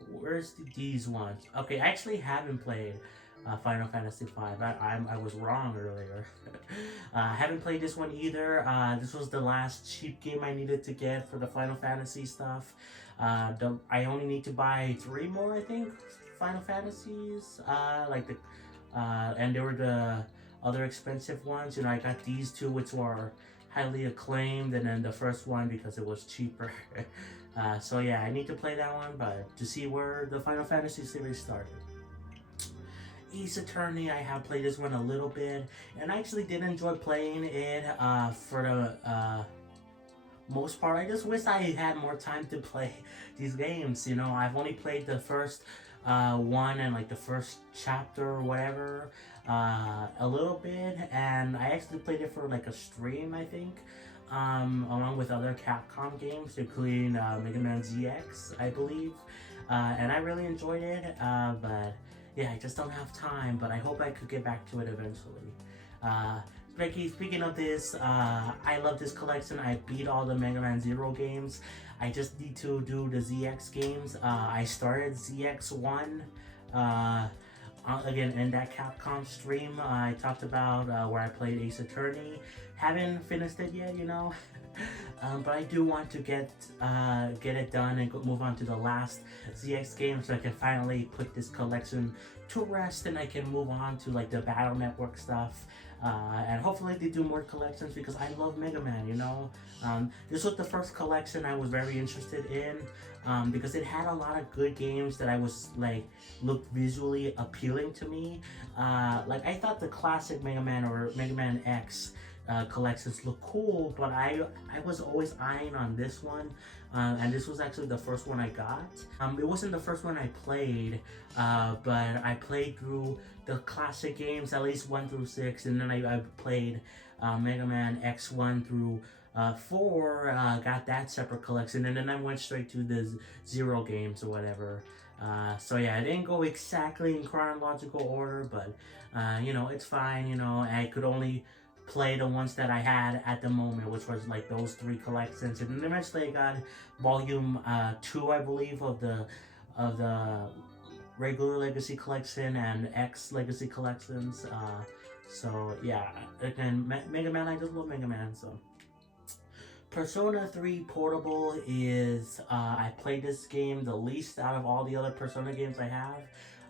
where's these ones? Okay, I actually haven't played Final Fantasy V. I was wrong earlier. I haven't played this one either. This was the last cheap game I needed to get for the Final Fantasy stuff. I only need to buy 3 more, I think, Final Fantasies. And they were the other expensive ones. You know, I got these 2, which were highly acclaimed, and then the first one because it was cheaper. So yeah, I need to play that one, but to see where the Final Fantasy series started. Ace Attorney, I have played this one a little bit, and I actually did enjoy playing it for the most part. I just wish I had more time to play these games. You know, I've only played the first one and like the first chapter or whatever a little bit, and I actually played it for like a stream, I think, along with other Capcom games, including Mega Man ZX, I believe, and I really enjoyed it, but yeah, I just don't have time, but I hope I could get back to it eventually. Speaking of this, I love this collection. I beat all the Mega Man Zero games. I just need to do the ZX games. I started ZX1 again in that Capcom stream I talked about, where I played Ace Attorney. Haven't finished it yet, you know. But I do want to get it done and move on to the last ZX game, so I can finally put this collection to rest, and I can move on to like the Battle Network stuff. And hopefully they do more collections, because I love Mega Man, you know. This was the first collection I was very interested in, because it had a lot of good games that I was like, looked visually appealing to me. Like I thought the classic Mega Man or Mega Man X collections look cool, but I was always eyeing on this one, and this was actually the first one I got. It wasn't the first one I played, but I played through the classic games, at least 1 through 6, and then I played Mega Man X 1 through 4, got that separate collection, and then I went straight to the Zero games or whatever. So yeah, I didn't go exactly in chronological order, but you know, it's fine. You know, I could only play the ones that I had at the moment, which was like those 3 collections, and then eventually I got volume 2, I believe, of the regular Legacy collection and X Legacy collections. So yeah, again, Mega Man, I just love Mega Man. So Persona 3 Portable is, I played this game the least out of all the other Persona games I have.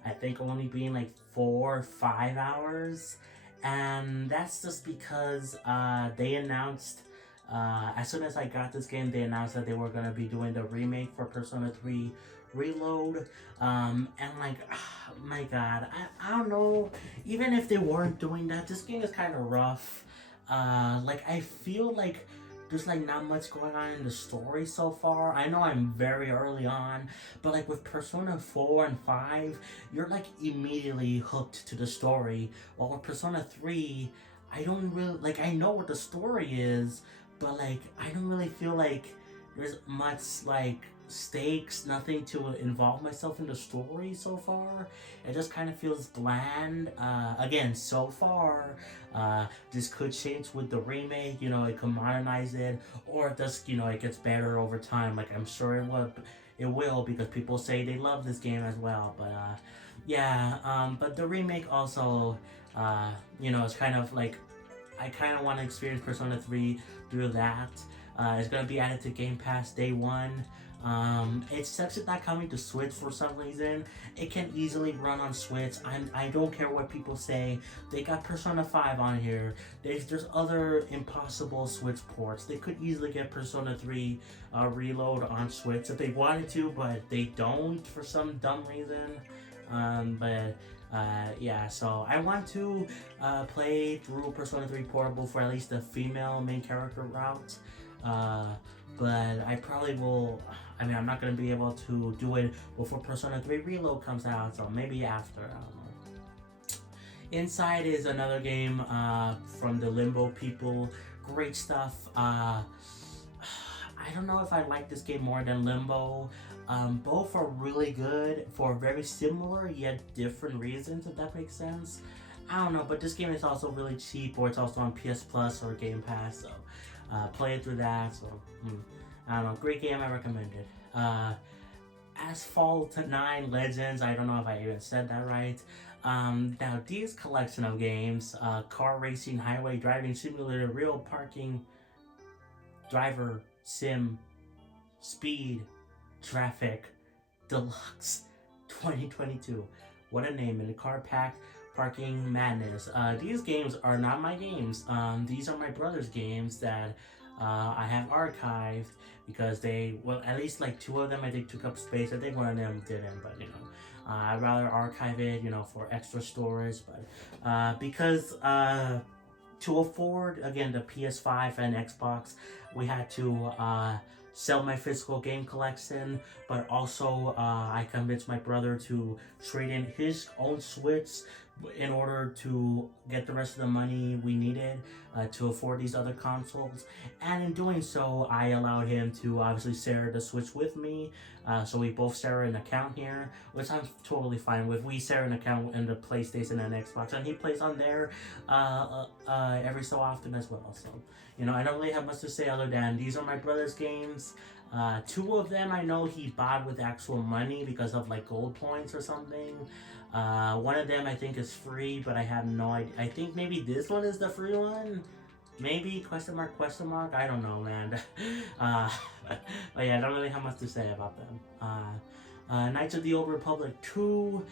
I think only being like 4 or 5 hours. And that's just because they announced, as soon as I got this game, they announced that they were going to be doing the remake for Persona 3 Reload. And like, oh my god, I don't know, even if they weren't doing that, this game is kind of rough. Like, I feel like there's like not much going on in the story so far. I know I'm very early on, but like with Persona 4 and 5, you're like immediately hooked to the story. While with Persona 3, I don't really, like, I know what the story is, but like I don't really feel like there's much like stakes, nothing to involve myself in the story so far. It just kind of feels bland. Again, so far, this could change with the remake. You know, it could modernize it, or it just, you know, it gets better over time. Like I'm sure it will, because people say they love this game as well. But yeah, but the remake also, you know, it's kind of like, I kind of want to experience Persona 3 through that. It's gonna be added to Game Pass day 1. It sucks it's not coming to Switch for some reason. It can easily run on Switch. I don't care what people say. They got Persona 5 on here. There's other impossible Switch ports. They could easily get Persona 3 Reload on Switch if they wanted to, but they don't for some dumb reason. Yeah, so I want to play through Persona 3 Portable for at least the female main character route. But I probably will, I mean, I'm not going to be able to do it before Persona 3 Reload comes out, so maybe after, I don't know. Inside is another game from the Limbo people. Great stuff. I don't know if I like this game more than Limbo. Both are really good for very similar yet different reasons, if that makes sense. I don't know, but this game is also really cheap, or it's also on PS Plus or Game Pass, so play it through that. So I don't know, great game, I recommend it. Asphalt 9 Legends, I don't know if I even said that right. Now this collection of games, car racing, highway driving simulator, real parking, driver, sim, speed, traffic, deluxe 2022. What a name. In the car pack parking madness. These games are not my games. These are my brother's games that I have archived, because they, well, at least like 2 of them I think took up space. I think 1 of them didn't, but you know, I'd rather archive it, you know, for extra storage. But because to afford, again, the PS5 and Xbox, we had to sell my physical game collection, but also I convinced my brother to trade in his own Switch in order to get the rest of the money we needed to afford these other consoles. And in doing so, I allowed him to obviously share the Switch with me, so we both share an account here, which I'm totally fine with. We share an account in the PlayStation and Xbox, and he plays on there every so often as well. So, you know, I don't really have much to say other than these are my brother's games. 2 of them I know he bought with actual money because of like gold points or something. 1 of them I think is free, but I have no idea. I think maybe this one is the free one. Maybe question mark, I don't know, man. uh, but yeah, I don't really have much to say about them. Knights of the Old Republic 2.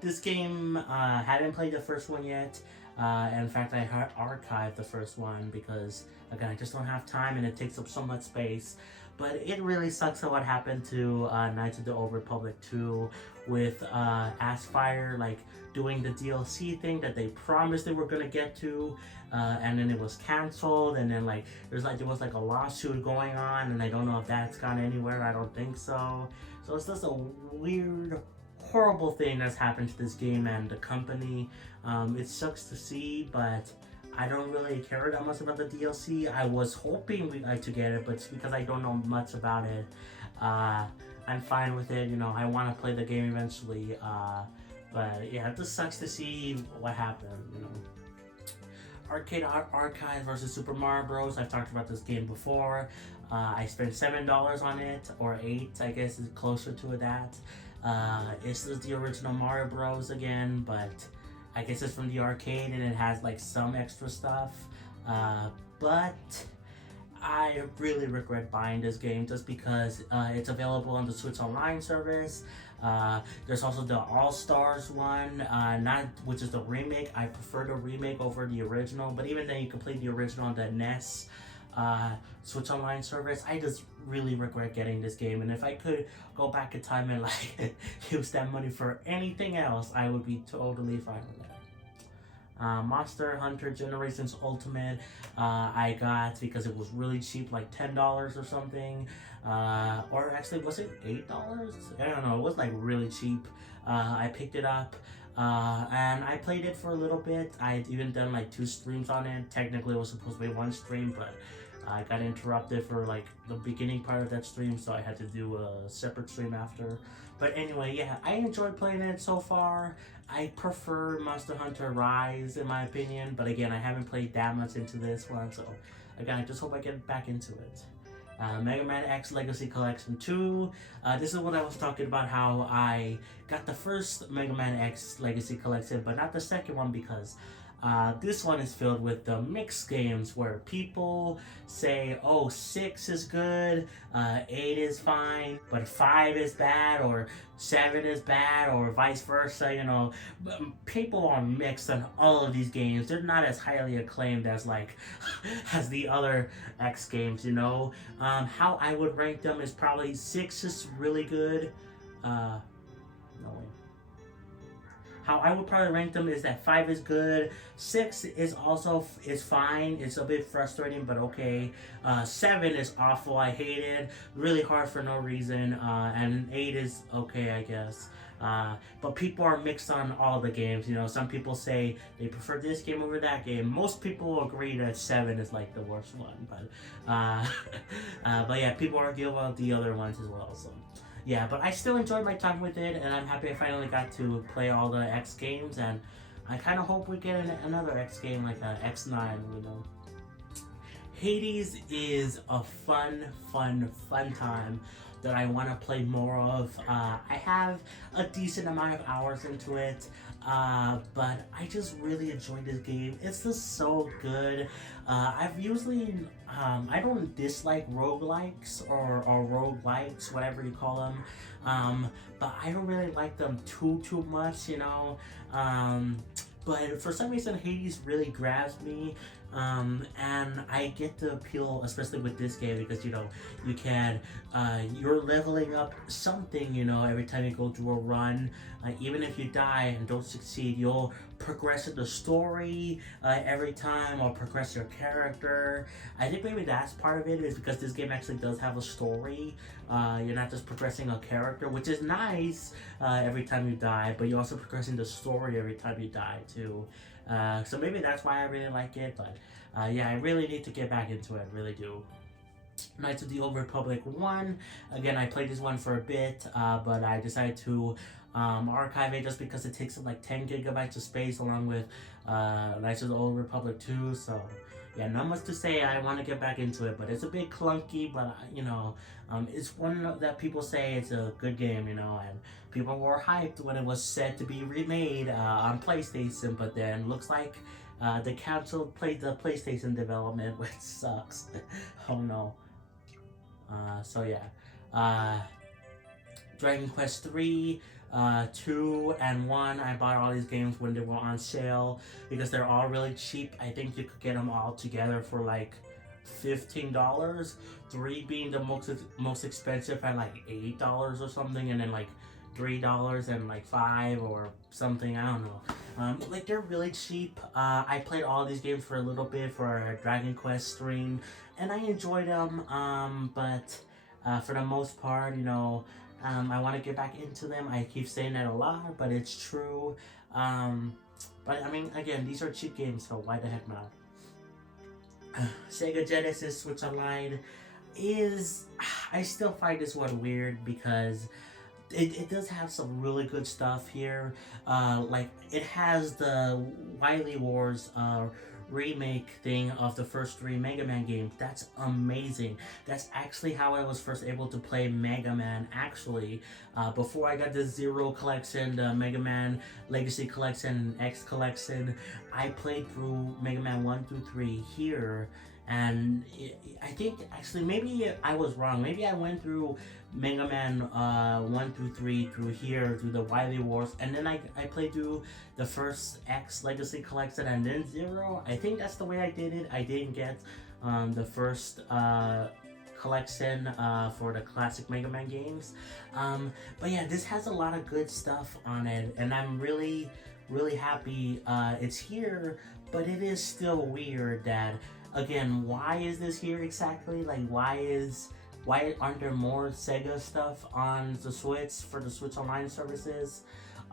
This game, haven't played the first one yet. In fact, I archived the first one because, again, I just don't have time and it takes up so much space. But it really sucks at what happened to Knights of the Old Republic 2 with Aspire, like, doing the DLC thing that they promised they were gonna get to, and then it was canceled, and then like there was like a lawsuit going on, and I don't know if that's gone anywhere. I don't think so. So it's just a weird, horrible thing that's happened to this game and the company. It sucks to see, but I don't really care that much about the DLC. I was hoping to get it, but it's because I don't know much about it. I'm fine with it. You know, I want to play the game eventually. But yeah, it just sucks to see what happened. You know. Arcade Archive versus Super Mario Bros. I've talked about this game before. I spent $7 on it, or $8, I guess is closer to that. It's just the original Mario Bros. Again, but I guess it's from the arcade and it has like some extra stuff. But I really regret buying this game just because it's available on the Switch Online service. There's also the All Stars one, which is the remake. I prefer the remake over the original, but even then, you can play the original on the NES Switch Online service. I just really regret getting this game, and if I could go back in time and like use that money for anything else, I would be totally fine with that. Monster Hunter Generations Ultimate, I got because it was really cheap, like $10 or something. Or actually, was it $8? I don't know. It was like really cheap. I picked it up. And I played it for a little bit. I'd even done like 2 streams on it. Technically, it was supposed to be 1 stream, but I got interrupted for like the beginning part of that stream, so I had to do a separate stream after. But anyway, yeah, I enjoyed playing it so far. I prefer Monster Hunter Rise in my opinion, but again, I haven't played that much into this one, so again, I just hope I get back into it. Mega Man X Legacy Collection 2. This is what I was talking about, how I got the first Mega Man X Legacy Collection, but not the second one because this one is filled with the mixed games where people say, oh, 6 is good, 8 is fine, but 5 is bad, or 7 is bad, or vice versa, you know. People are mixed on all of these games. They're not as highly acclaimed as like as the other X games, you know. How I would rank them is probably 6 is really good. No way. How I would probably rank them is that 5 is good, 6 is fine. It's a bit frustrating, but okay. 7 is awful. I hate it. Really hard for no reason. And 8 is okay, I guess. But people are mixed on all the games. You know, some people say they prefer this game over that game. Most people agree that 7 is like the worst one. But yeah, people argue about the other ones as well. So. Yeah, but I still enjoyed my time with it, and I'm happy I finally got to play all the X games, and I kind of hope we get another X game like X9, you know. Hades is a fun time that I want to play more of. I have a decent amount of hours into it, but I just really enjoyed this game. It's just so good. I've usually, I don't dislike roguelikes or roguelites, whatever you call them, but I don't really like them too much, you know. But for some reason, Hades really grabs me. And I get the appeal, especially with this game, because you know you can, you're leveling up something, you know, every time you go through a run. Even if you die and don't succeed, you'll progress in the story every time, or progress your character. I think maybe that's part of it, is because this game actually does have a story. You're not just progressing a character, which is nice every time you die, but you're also progressing the story every time you die too. So maybe that's why I really like it, but yeah, I really need to get back into it, really do. Knights of the Old Republic 1, again, I played this one for a bit, but I decided to archive it just because it takes up like 10 gigabytes of space, along with Knights of the Old Republic 2, so yeah, not much to say. I want to get back into it, but it's a bit clunky, but you know, it's one that people say it's a good game, you know, and people were hyped when it was set to be remade on PlayStation, but then looks like The council played the PlayStation development, which sucks. Oh no. So yeah. Dragon Quest 3, 2, and 1. I bought all these games when they were on sale because they're all really cheap. I think you could get them all together for like $15. 3 being the most expensive at like $8 or something, and then like $3 and like 5 or something. I don't know. Like they're really cheap. I played all these games for a little bit for a Dragon Quest stream, and I enjoyed them. But for the most part, I want to get back into them. I keep saying that a lot, but it's true. But I mean, again, these are cheap games, so why the heck not? Sega Genesis Switch Online is... I still find this one weird because it does have some really good stuff here. Like, it has the Wily Wars remake thing of the first 3 Mega Man games. That's amazing. That's actually how I was first able to play Mega Man, actually. Before I got the Zero collection, the Mega Man Legacy collection, and X collection, I played through Mega Man 1 through 3 here. And I think, actually, maybe I was wrong. Maybe I went through Mega Man 1 through 3 through here, through the Wily Wars, and then I played through the first X Legacy Collection and then Zero. I think that's the way I did it. I didn't get the first collection for the classic Mega Man games. But yeah, this has a lot of good stuff on it, and I'm really, really happy it's here, but it is still weird that... Again, why is this here exactly? Like, why aren't there more Sega stuff on the Switch for the Switch Online services?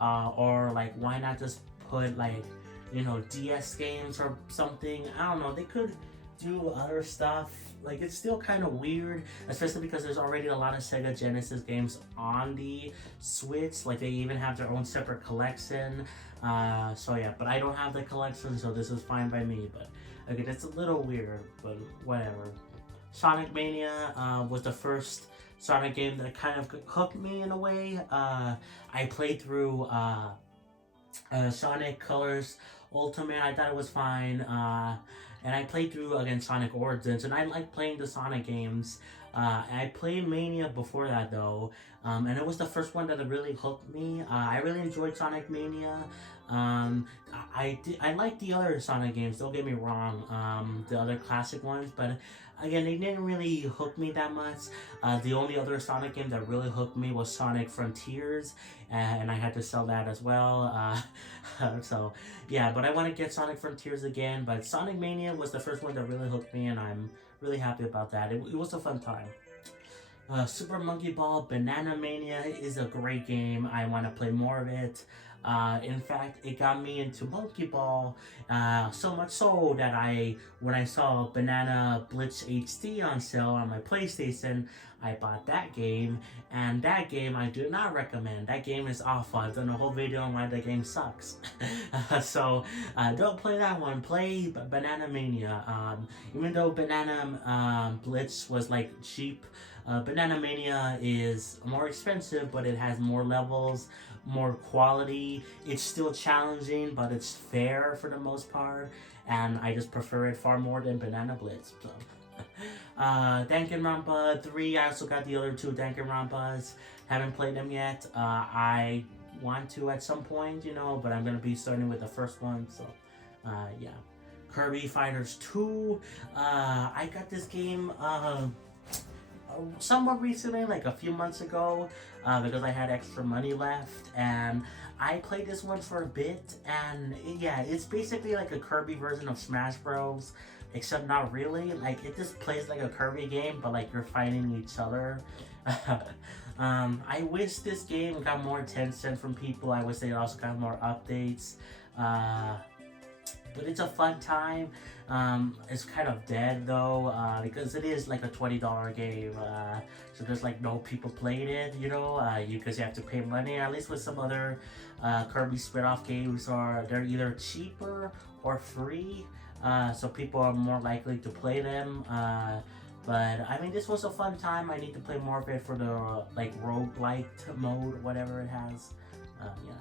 Or like, why not just put like, DS games or something? I don't know. They could do other stuff. Like, it's still kind of weird, especially because there's already a lot of Sega Genesis games on the Switch. Like, they even have their own separate collection. So yeah, but I don't have the collection, so this is fine by me. But okay, that's a little weird, but whatever. Sonic Mania was the first Sonic game that kind of hooked me in a way. I played through Sonic Colors Ultimate. I thought it was fine. And I played through, again, Sonic Origins, and I like playing the Sonic games. I played Mania before that, though, and it was the first one that really hooked me. I really enjoyed Sonic Mania. I like the other Sonic games, don't get me wrong, the other classic ones, but again, they didn't really hook me that much. The only other Sonic game that really hooked me was Sonic Frontiers, and I had to sell that as well. So yeah, but I want to get Sonic Frontiers again, but Sonic Mania was the first one that really hooked me, and I'm really happy about that. It was a fun time. Super Monkey Ball Banana Mania is a great game. I want to play more of it. In fact, it got me into Monkey Ball, so much so that when I saw Banana Blitz HD on sale on my PlayStation, I bought that game, and that game I do not recommend. That game is awful. I've done a whole video on why that game sucks. So, don't play that one. Play Banana Mania. Even though Banana Blitz was like cheap, Banana Mania is more expensive, but it has more levels, more quality. It's still challenging, but it's fair for the most part, and I just prefer it far more than Banana Blitz. So. Danganronpa 3, I also got the other 2 Danganronpas. Haven't played them yet. I want to at some point, but I'm gonna be starting with the first one, so yeah. Kirby Fighters 2. I got this game somewhat recently, like a few months ago, because I had extra money left, and I played this one for a bit, and yeah, it's basically like a Kirby version of Smash Bros, except not really. Like, it just plays like a Kirby game, but like you're fighting each other. I wish this game got more attention from people. I wish they also got more updates. But it's a fun time. It's kind of dead though, because it is like a $20 game. So there's like no people playing it, because you have to pay money. At least with some other Kirby spin-off games, they're either cheaper or free. So people are more likely to play them. But I mean, this was a fun time. I need to play more of it for the like roguelike mode, whatever it has. Yeah.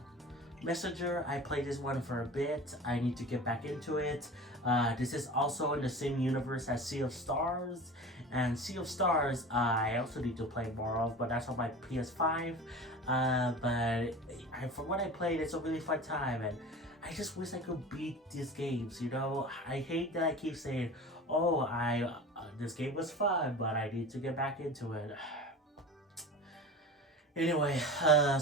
Messenger, I played this one for a bit. I need to get back into it. This is also in the same universe as Sea of Stars. And Sea of Stars, I also need to play more of, but that's on my PS5. For what I played, it's a really fun time, and I just wish I could beat these games. You know, I hate that I keep saying, "Oh, this game was fun, but I need to get back into it." Anyway,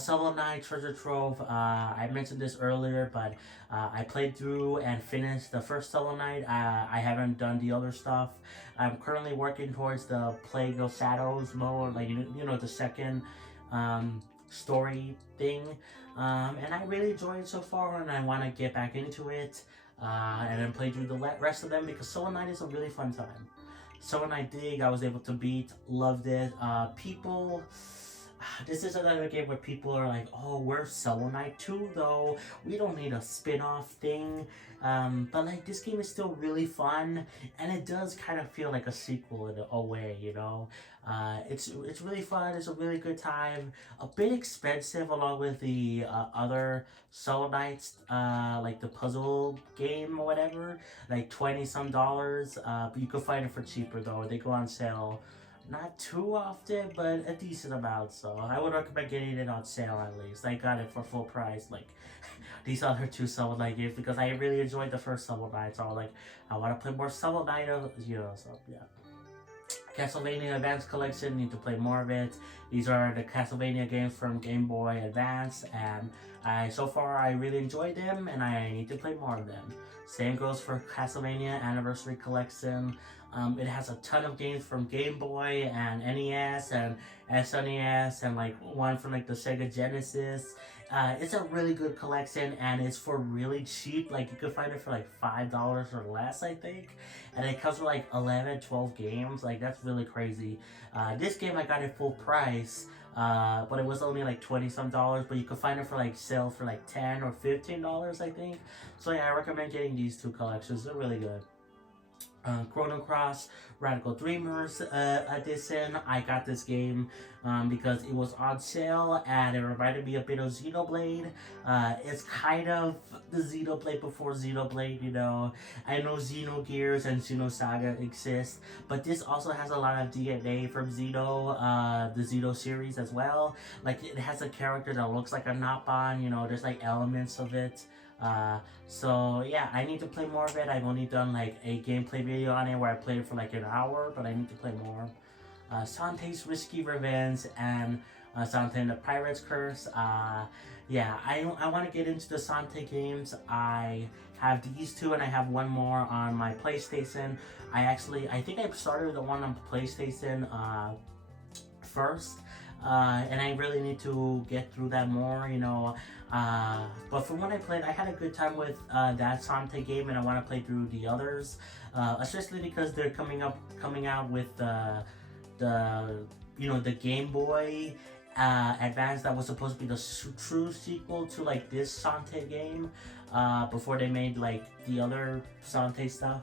Shovel Knight Treasure Trove. I mentioned this earlier, but I played through and finished the first Shovel Knight. I haven't done the other stuff. I'm currently working towards the Plague of Shadows mode, like you know the second story thing, and I really enjoy it so far, and I want to get back into it and then play through the rest of them because Shovel Knight is a really fun time. Shovel Knight Dig, I was able to beat, loved it. People. This is another game where people are like, oh, where's Shovel Knight 2 though? We don't need a spin-off thing. But like this game is still really fun, and it does kind of feel like a sequel in a way, you know. It's really fun. It's a really good time. A bit expensive along with the other Shovel Knights, like the puzzle game or whatever, like $20 some. But you can find it for cheaper though. They go on sale not too often, but a decent amount. So I would recommend getting it on sale at least. I got it for full price, like these other two Shovel Knight games, because I really enjoyed the first Shovel Knight. So like, I want to play more Shovel Knight, you know. So yeah. Castlevania Advance Collection, need to play more of it. These are the Castlevania games from Game Boy Advance, and so far I really enjoyed them, and I need to play more of them. Same goes for Castlevania Anniversary Collection. It has a ton of games from Game Boy and NES and SNES and like one from like the Sega Genesis. It's a really good collection, and it's for really cheap. Like you could find it for like $5 or less, I think. And it comes with like 11, 12 games. Like that's really crazy. This game I got it full price. But it was only like $20 some, but you could find it for like sale for like $10 or $15, I think. So yeah, I recommend getting these two collections. They're really good. Chrono Cross Radical Dreamers edition. I got this game because it was on sale and it reminded me a bit of Xenoblade. It's kind of the Xenoblade before Xenoblade, you know. I know Xenogears and Xenosaga exist, but this also has a lot of DNA from Xeno, the Xeno series as well. Like it has a character that looks like a Nappan, you know, there's like elements of it. So yeah, I need to play more of it. I've only done like a gameplay video on it where I played it for like an hour, but I need to play more. Sante's Risky Revenge and Sante and the Pirate's Curse. Yeah, I want to get into the Sante games. I have these two and I have one more on my PlayStation. I think I started the one on PlayStation first. And I really need to get through that more, you know. But from what I played, I had a good time with that Sante game, and I want to play through the others, especially because they're coming out with the Game Boy Advance that was supposed to be the true sequel to like this Sante game, before they made like the other Sante stuff.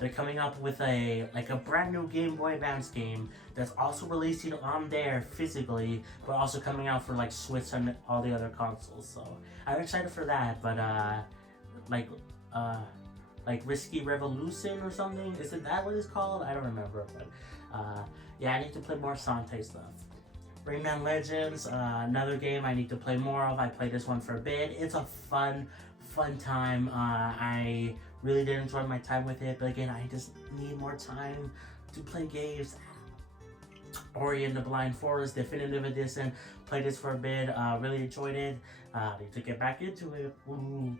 They're coming up with a brand new Game Boy Advance game that's also releasing on there physically, but also coming out for like Switch and all the other consoles. So I'm excited for that. But like Risky Revolution or something, isn't that what it's called? I don't remember. But yeah, I need to play more Sante stuff. Rayman Legends, another game I need to play more of. I played this one for a bit. It's a fun time. I really did enjoy my time with it, but again, I just need more time to play games. Ori and the Blind Forest Definitive Edition, played this for a bit, really enjoyed it. Need to get back into it. Ooh.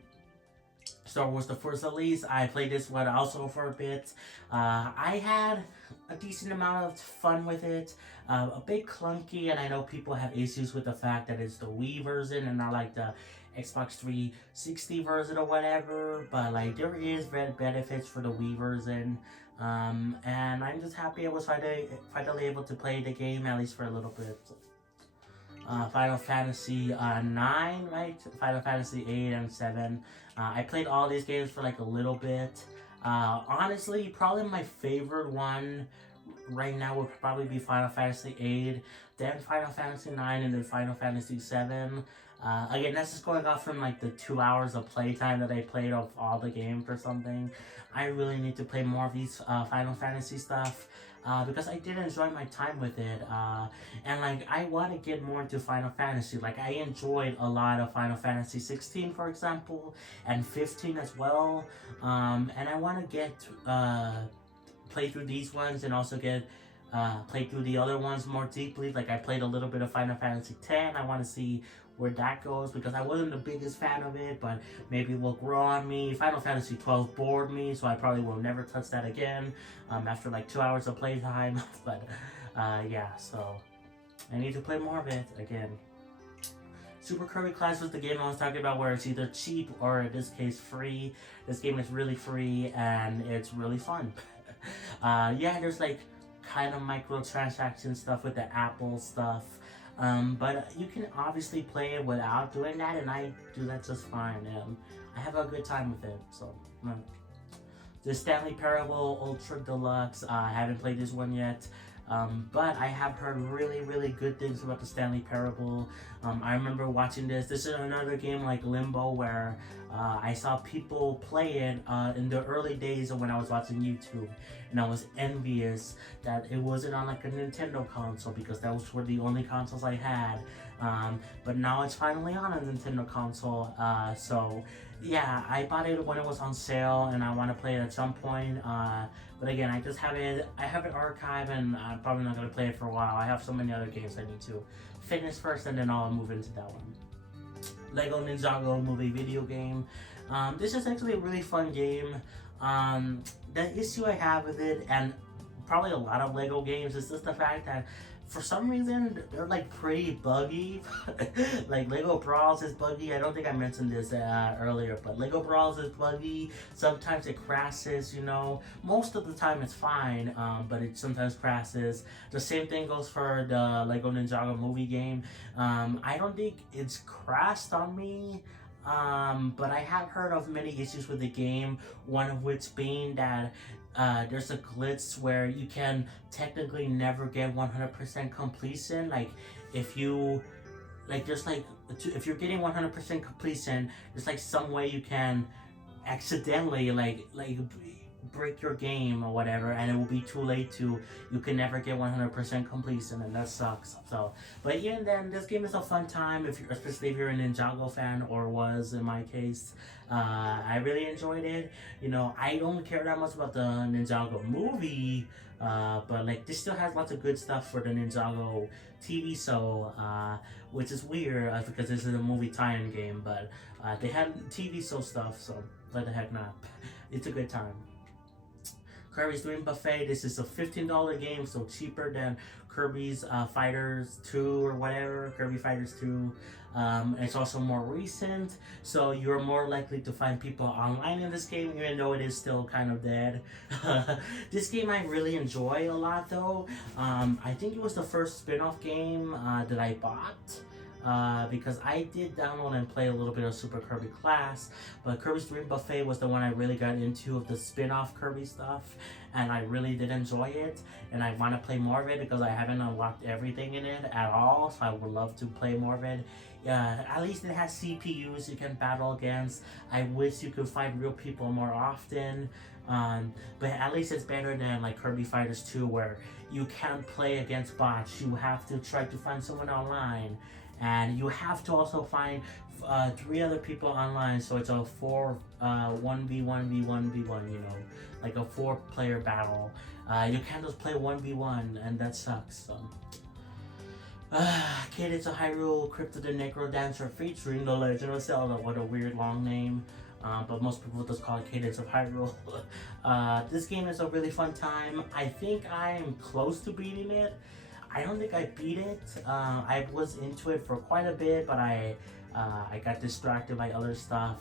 Star Wars The Force Unleashed, I played this one also for a bit. I had a decent amount of fun with it. A bit clunky, and I know people have issues with the fact that it's the Wii version and not like the Xbox 360 version or whatever, but like there is benefits for the Wii version, and I'm just happy I was finally able to play the game at least for a little bit. Final Fantasy 9, right? Final Fantasy 8 and 7. I played all these games for like a little bit. Honestly, probably my favorite one right now would probably be Final Fantasy 8, then Final Fantasy 9, and then Final Fantasy 7. Again, that's just going off from like the 2 hours of playtime that I played of all the games or something. I really need to play more of these Final Fantasy stuff. Because I did enjoy my time with it, and like I want to get more into Final Fantasy. Like I enjoyed a lot of Final Fantasy 16, for example, and 15 as well. And I want to get play through these ones and also get play through the other ones more deeply. Like I played a little bit of Final Fantasy 10. I want to see where that goes because I wasn't the biggest fan of it, but maybe it will grow on me. Final Fantasy 12 bored me, so I probably will never touch that again after like 2 hours of playtime. But yeah, so I need to play more of it again. Super Kirby Class was the game I was talking about where it's either cheap or in this case free. This game is really free and it's really fun. Yeah, there's like kind of microtransaction stuff with the Apple stuff. But you can obviously play it without doing that, and I do that just fine. I have a good time with it. So, the Stanley Parable Ultra Deluxe. I haven't played this one yet. But I have heard really, really good things about the Stanley Parable. I remember watching this. This is another game like Limbo where I saw people play it in the early days of when I was watching YouTube. And I was envious that it wasn't on like a Nintendo console because those were the only consoles I had. But now it's finally on a Nintendo console. So yeah, I bought it when it was on sale and I want to play it at some point. But again, I have it archived and I'm probably not going to play it for a while. I have so many other games I need to finish first and then I'll move into that one. Lego Ninjago movie video game. This is actually a really fun game. The issue I have with it, and probably a lot of Lego games, is just the fact that for some reason they're like pretty buggy. Like Lego Brawls is buggy. I don't think I mentioned this earlier, but Lego Brawls is buggy. Sometimes it crashes, you know. Most of the time it's fine, but it sometimes crashes. The same thing goes for the Lego Ninjago movie game. I don't think it's crashed on me. But I have heard of many issues with the game, one of which being that there's a glitch where you can technically never get 100% completion. Like if you there's like if you're getting 100% completion, there's like some way you can accidentally like break your game or whatever, and it will be too late to, you can never get 100% completion, and that sucks. So but even then, this game is a fun time if you're, especially if you're a Ninjago fan, or was in my case. I really enjoyed it. You know, I don't care that much about the Ninjago movie, but like this still has lots of good stuff for the Ninjago TV show, which is weird because this is a movie tie-in game, but they had TV show stuff, so why the heck not. It's a good time. Kirby's Dream Buffet. This is a $15 game, so cheaper than Kirby's Fighters 2 or whatever, Kirby Fighters 2. It's also more recent, so you're more likely to find people online in this game, even though it is still kind of dead. This game I really enjoy a lot though. I think it was the first spin-off game that I bought. Because I did download and play a little bit of Super Kirby Class, but Kirby's Dream Buffet was the one I really got into of the spin-off Kirby stuff, and I really did enjoy it, and I want to play more of it because I haven't unlocked everything in it at all, so I would love to play more of it. At least it has CPUs you can battle against. I wish you could find real people more often. But at least it's better than like Kirby Fighters 2 where you can't play against bots. You have to try to find someone online. And you have to also find 3 other people online, so it's a 1v1v1v1, you know, like a 4-player battle. You can't just play 1v1, and that sucks. So. Cadence of Hyrule, Crypt of the Necro Dancer featuring The Legend of Zelda. What a weird long name. But most people just call it Cadence of Hyrule. This game is a really fun time. I think I'm close to beating it. I don't think I beat it. I was into it for quite a bit, but I got distracted by other stuff,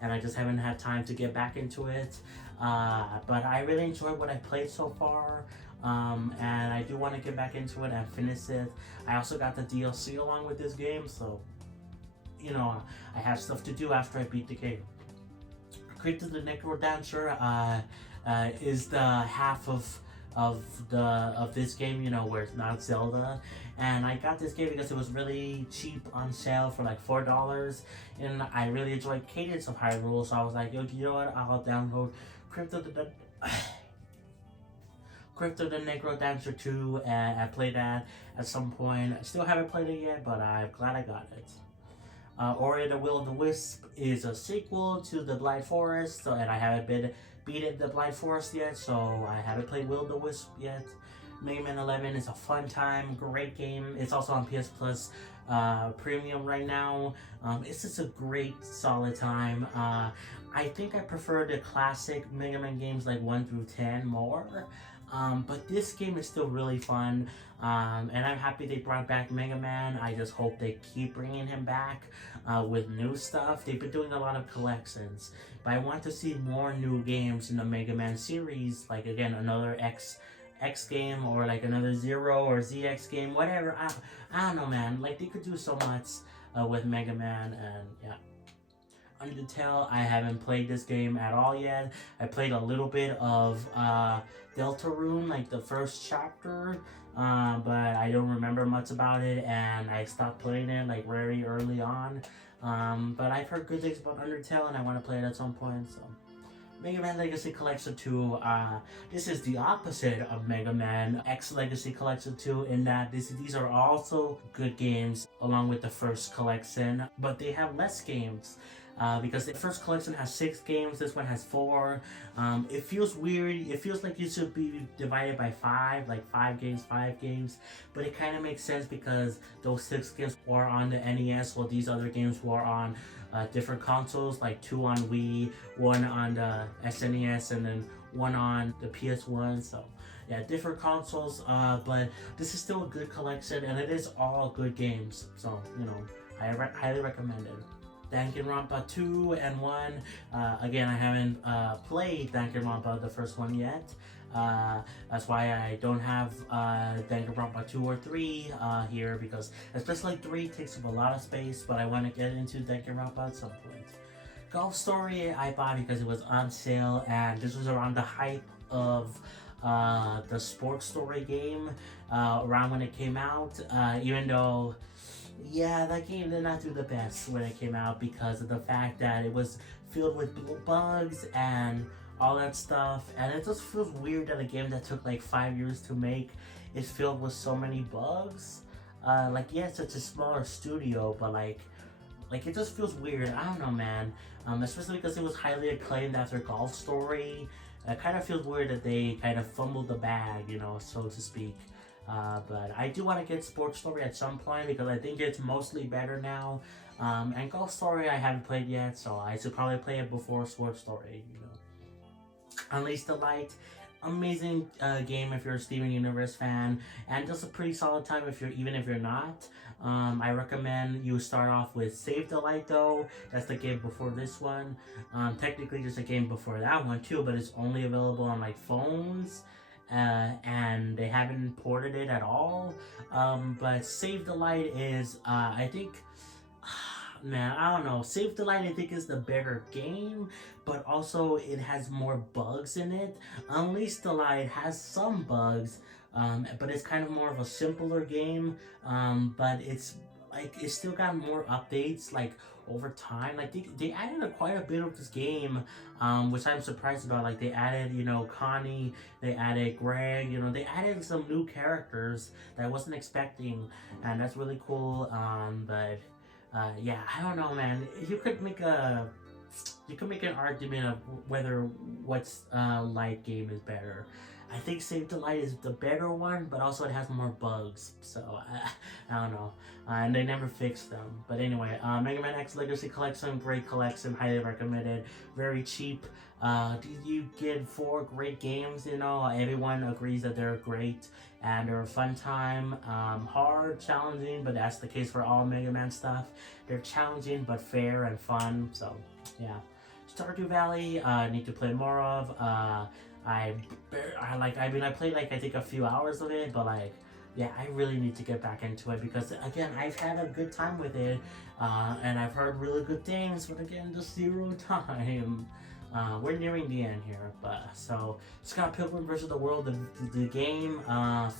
and I just haven't had time to get back into it. But I really enjoyed what I played so far, and I do want to get back into it and finish it. I also got the DLC along with this game, so you know, I have stuff to do after I beat the game. Crypt of the Necro Dancer is the half of of this game, you know, where it's not Zelda. And I got this game because it was really cheap on sale for like $4, and I really enjoyed Cadence of Hyrule, so I was like, yo, you know what? I'll download Crypto the Crypto the Necro Dancer 2, and I played that at some point. I still haven't played it yet, but I'm glad I got it. Ori the Will of the Wisp is a sequel to the Blind Forest, so, and I haven't beaten the Blind Forest yet, so I haven't played Will of the Wisp yet. Mega Man 11 is a fun time, great game. It's also on PS Plus Premium right now. It's just a great, solid time. I think I prefer the classic Mega Man games like 1 through 10 more. But this game is still really fun, and I'm happy they brought back Mega Man. I just hope they keep bringing him back with new stuff. They've been doing a lot of collections, but I want to see more new games in the Mega Man series, like again another X game, or like another Zero or ZX game, whatever. I don't know, man. Like they could do so much with Mega Man, and yeah. Undertale, I haven't played this game at all yet. I played a little bit of Deltarune, like the first chapter, but I don't remember much about it, and I stopped playing it like very early on. But I've heard good things about Undertale, and I want to play it at some point. So, Mega Man Legacy Collection 2, this is the opposite of Mega Man X Legacy Collection 2 in that these are also good games along with the first collection, but they have less games. Because the first collection has 6 games, this one has 4. It feels weird. It feels like it should be divided by 5, like 5 games. But it kind of makes sense because those 6 games were on the NES, while these other games were on different consoles, like 2 on Wii, 1 on the SNES, and then 1 on the PS1. So yeah, different consoles. But this is still a good collection, and it is all good games. So you know, I highly recommend it. Danganronpa 2 and 1. Again, I haven't played Danganronpa, the first one, yet. That's why I don't have Danganronpa 2 or 3 here, because especially 3 takes up a lot of space, but I want to get into Danganronpa at some point. Golf Story I bought because it was on sale, and this was around the hype of the Sports Story game around when it came out, even though yeah, that game did not do the best when it came out because of the fact that it was filled with bugs and all that stuff, and it just feels weird that a game that took like 5 years to make is filled with so many bugs. Like yes, it's a smaller studio, but like it just feels weird. I don't know, man. Especially because it was highly acclaimed after Golf Story. It kind of feels weird that they kind of fumbled the bag, you know, so to speak. But I do want to get Sports Story at some point because I think it's mostly better now. And Golf Story I haven't played yet, so I should probably play it before Sports Story, you know. Unleash the Light, amazing game if you're a Steven Universe fan, and just a pretty solid time even if you're not. I recommend you start off with Save the Light though. That's the game before this one. Technically there's a game before that one too, but it's only available on like phones. And they haven't ported it at all. But Save the Light is, I think, man, I don't know. Save the Light, I think, is the better game, but also it has more bugs in it. Unleash the Light has some bugs, but it's kind of more of a simpler game. But it's still got more updates, like over time. Like they added quite a bit of this game, which I'm surprised about. Like they added, you know, Connie, they added Greg, you know, they added some new characters that I wasn't expecting, and that's really cool. But yeah, I don't know, man. You could make an argument of whether what's light game is better. I think Save the Light is the better one, but also it has more bugs, so I don't know. And they never fixed them. But anyway, Mega Man X Legacy Collection, great collection, highly recommended, very cheap. You get 4 great games, you know, everyone agrees that they're great, and they're a fun time, hard, challenging, but that's the case for all Mega Man stuff. They're challenging, but fair and fun, so yeah. Stardew Valley, need to play more of. I played like I think a few hours of it, but like yeah, I really need to get back into it because again, I've had a good time with it, and I've heard really good things, but again, just 0 time. We're nearing the end here, but so Scott Pilgrim versus the World, the game.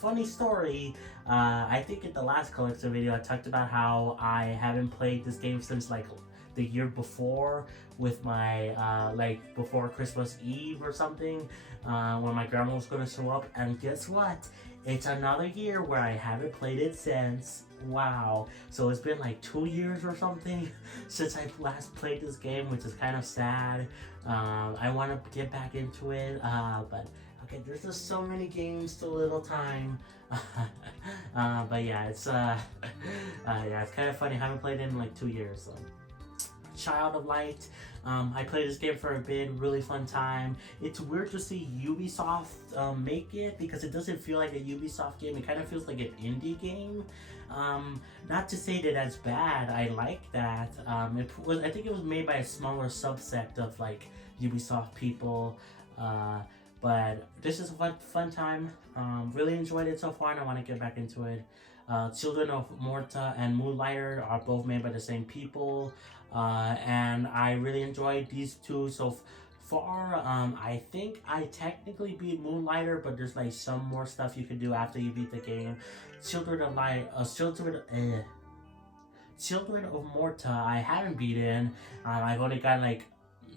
Funny story. I think in the last collection video I talked about how I haven't played this game since like the year before with my like before Christmas Eve or something, when my grandma was gonna show up. And guess what? It's another year where I haven't played it since. Wow. So it's been like 2 years or something since I last played this game, which is kind of sad. I want to get back into it, but okay, there's just so many games, so little time. But yeah, it's yeah, it's kind of funny. I haven't played it in like 2 years. So. Child of Light. I played this game for a bit, really fun time. It's weird to see Ubisoft make it because it doesn't feel like a Ubisoft game. It kind of feels like an indie game. Not to say that that's bad. I like that. I think it was made by a smaller subset of like Ubisoft people. But this is a fun time. Really enjoyed it so far, and I want to get back into it. Children of Morta and Moonlighter are both made by the same people. And I really enjoyed these two so far. I think I technically beat Moonlighter, but there's like some more stuff you can do after you beat the game. Children of Morta I haven't beaten. I've only got like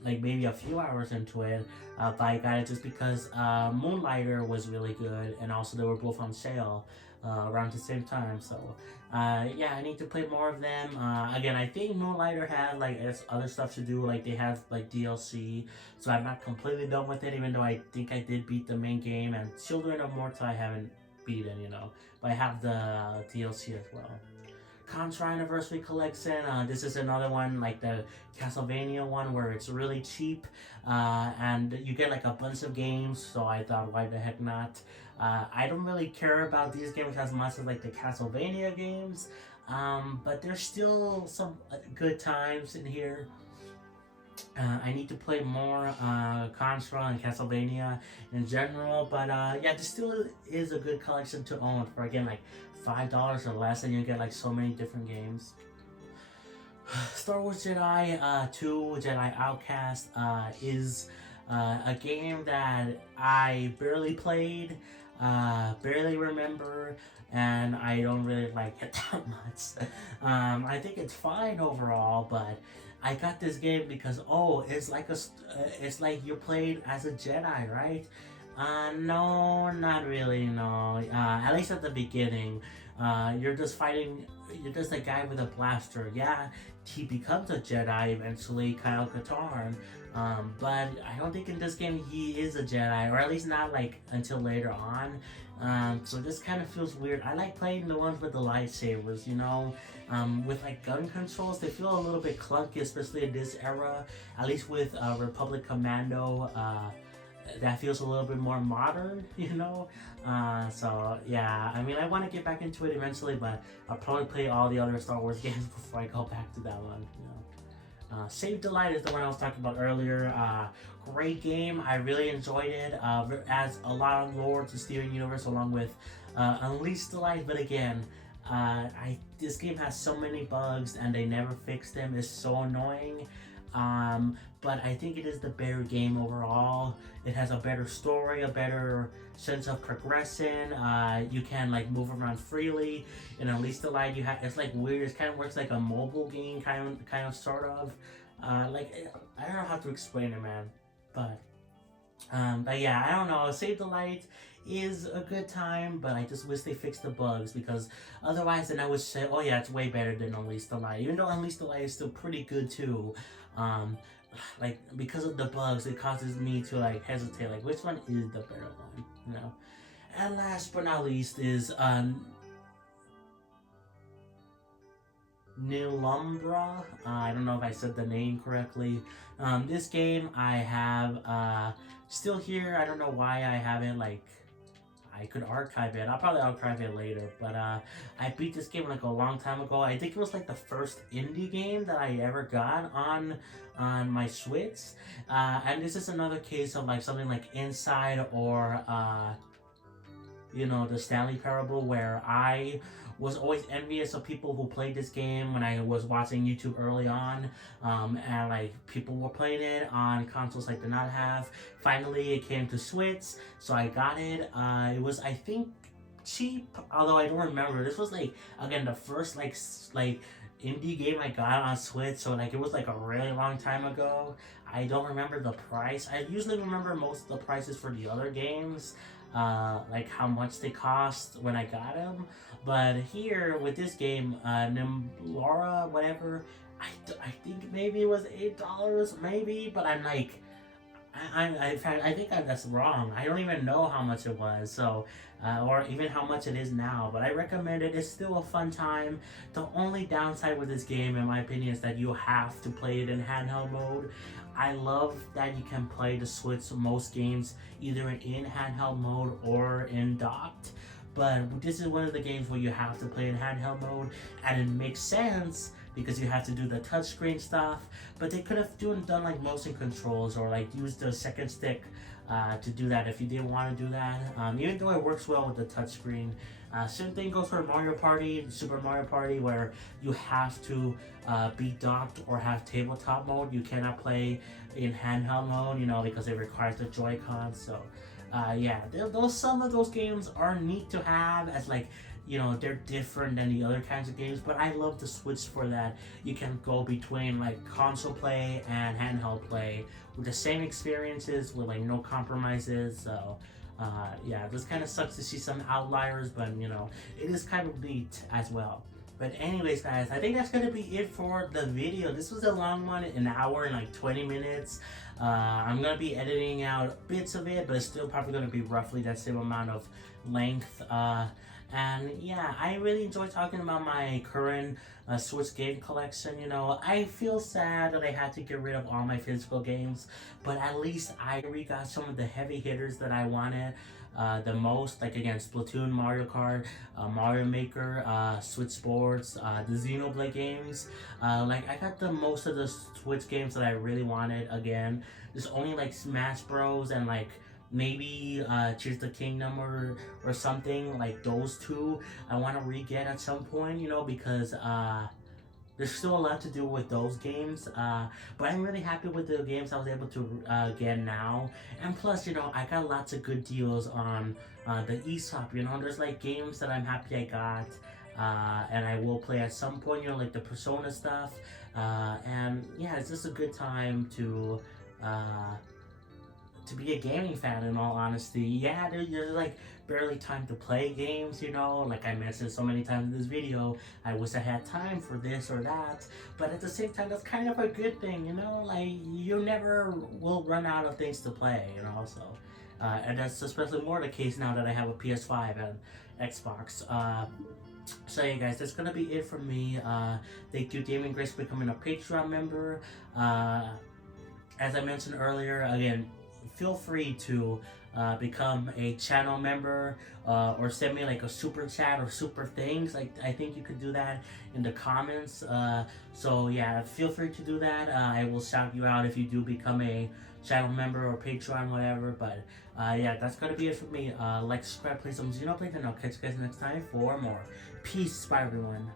maybe a few hours into it, but I got it just because Moonlighter was really good, and also they were both on sale around the same time. So yeah, I need to play more of them. Again, I think Moonlighter had like other stuff to do, like they have like DLC, so I'm not completely done with it, even though I think I did beat the main game. And Children of Morta I haven't beaten, you know, but I have the DLC as well. Contra Anniversary Collection. This is another one like the Castlevania one where it's really cheap, and you get like a bunch of games. So I thought, why the heck not? I don't really care about these games as much as like the Castlevania games, but there's still some good times in here. I need to play more Contra and Castlevania in general, but yeah, this still is a good collection to own for, again, like $5 or less, and you get like so many different games. Star Wars Jedi 2 Jedi Outcast is a game that I barely played, barely remember, and I don't really like it that much. I think it's fine overall, but I got this game because it's like you're playing as a Jedi, right? No, not really. No, at least at the beginning, you're just fighting. You're just a guy with a blaster. Yeah, he becomes a Jedi eventually, Kyle Katarn. But I don't think in this game he is a Jedi, or at least not like until later on. So this kind of feels weird. I like playing the ones with the lightsabers, you know. With like gun controls, they feel a little bit clunky, especially in this era. At least with Republic Commando, that feels a little bit more modern, you know. So yeah, I mean, I want to get back into it eventually, but I'll probably play all the other Star Wars games before I go back to that one, you know. Save the Light is the one I was talking about earlier. Great game. I really enjoyed it. Adds a lot of lore to Steven Universe along with Unleash the Light. But again, this game has so many bugs and they never fix them. It's so annoying. But I think it is the better game overall. It has a better story, a better sense of progression. You can like move around freely. In Unleash the Light, it's like weird. It kind of works like a mobile game, kind of sort of. Like I don't know how to explain it, man. But yeah, I don't know. Save the Light is a good time, but I just wish they fixed the bugs, because otherwise then I would say, oh yeah, it's way better than Unleash the Light. Even though Unleash the Light is still pretty good too. Like because of the bugs, it causes me to like hesitate, like which one is the better one, you know. And last but not least is Nilumbra. I don't know if I said the name correctly. This game I have still here. I don't know why I haven't, like, I could archive it. I'll probably archive it later. But I beat this game like a long time ago. I think it was like the first indie game that I ever got on my Switch. And this is another case of like something like Inside or the Stanley Parable, where I was always envious of people who played this game when I was watching YouTube early on, and like people were playing it on consoles I did not have. Finally, it came to Switch, so I got it. It was, I think, cheap, although I don't remember. This was like, again, the first like indie game I got on Switch, so like it was like a really long time ago. I don't remember the price. I usually remember most of the prices for the other games, like how much they cost when I got them. But here with this game, Laura, whatever, I think maybe it was $8, maybe. But I'm like, I think that's wrong. I don't even know how much it was, so or even how much it is now. But I recommend it. It's still a fun time. The only downside with this game, in my opinion, is that you have to play it in handheld mode. I love that you can play the Switch most games either in handheld mode or in docked. But this is one of the games where you have to play in handheld mode, and it makes sense because you have to do the touchscreen stuff. But they could have done like motion controls or like use the second stick to do that if you didn't want to do that. Even though it works well with the touchscreen. Same thing goes for Mario Party, Super Mario Party, where you have to be docked or have tabletop mode. You cannot play in handheld mode, because it requires the Joy-Cons. So, yeah, some of those games are neat to have as like, they're different than the other kinds of games, but I love the Switch for that. You can go between like console play and handheld play with the same experiences with like no compromises. So yeah, this kind of sucks to see some outliers, but it is kind of neat as well. But anyways, guys, I think that's gonna be it for the video. This was a long one, an hour and like 20 minutes. I'm gonna be editing out bits of it, but it's still probably gonna be roughly that same amount of length. And yeah, I really enjoy talking about my current Switch game collection. I feel sad that I had to get rid of all my physical games, but at least I got some of the heavy hitters that I wanted the most, like again, Splatoon, Mario Kart, Mario Maker, Switch Sports, the Xenoblade games. Like I got the most of the Switch games that I really wanted. Again, there's only like Smash Bros and like maybe Tears the Kingdom or something like those two I want to re-get at some point, because there's still a lot to do with those games, but I'm really happy with the games I was able to get now. And plus, I got lots of good deals on the eShop. There's like games that I'm happy I got, and I will play at some point, like the Persona stuff. And yeah, it's just a good time to be a gaming fan, in all honesty. Yeah, there's like barely time to play games, like I mentioned so many times in this video. I wish I had time for this or that, but at the same time, that's kind of a good thing, like you never will run out of things to play, so and that's especially more the case now that I have a PS5 and Xbox. So yeah, guys, that's gonna be it from me. Thank you, Damien Grace, for becoming a Patreon member. As I mentioned earlier, again, feel free to become a channel member or send me like a super chat or super things. Like I think you could do that in the comments. So yeah, feel free to do that. I will shout you out if you do become a channel member or Patreon, whatever. But yeah, that's gonna be it for me. Like, subscribe, play some Xenoblade, and I'll catch you guys next time for more. Peace, bye everyone.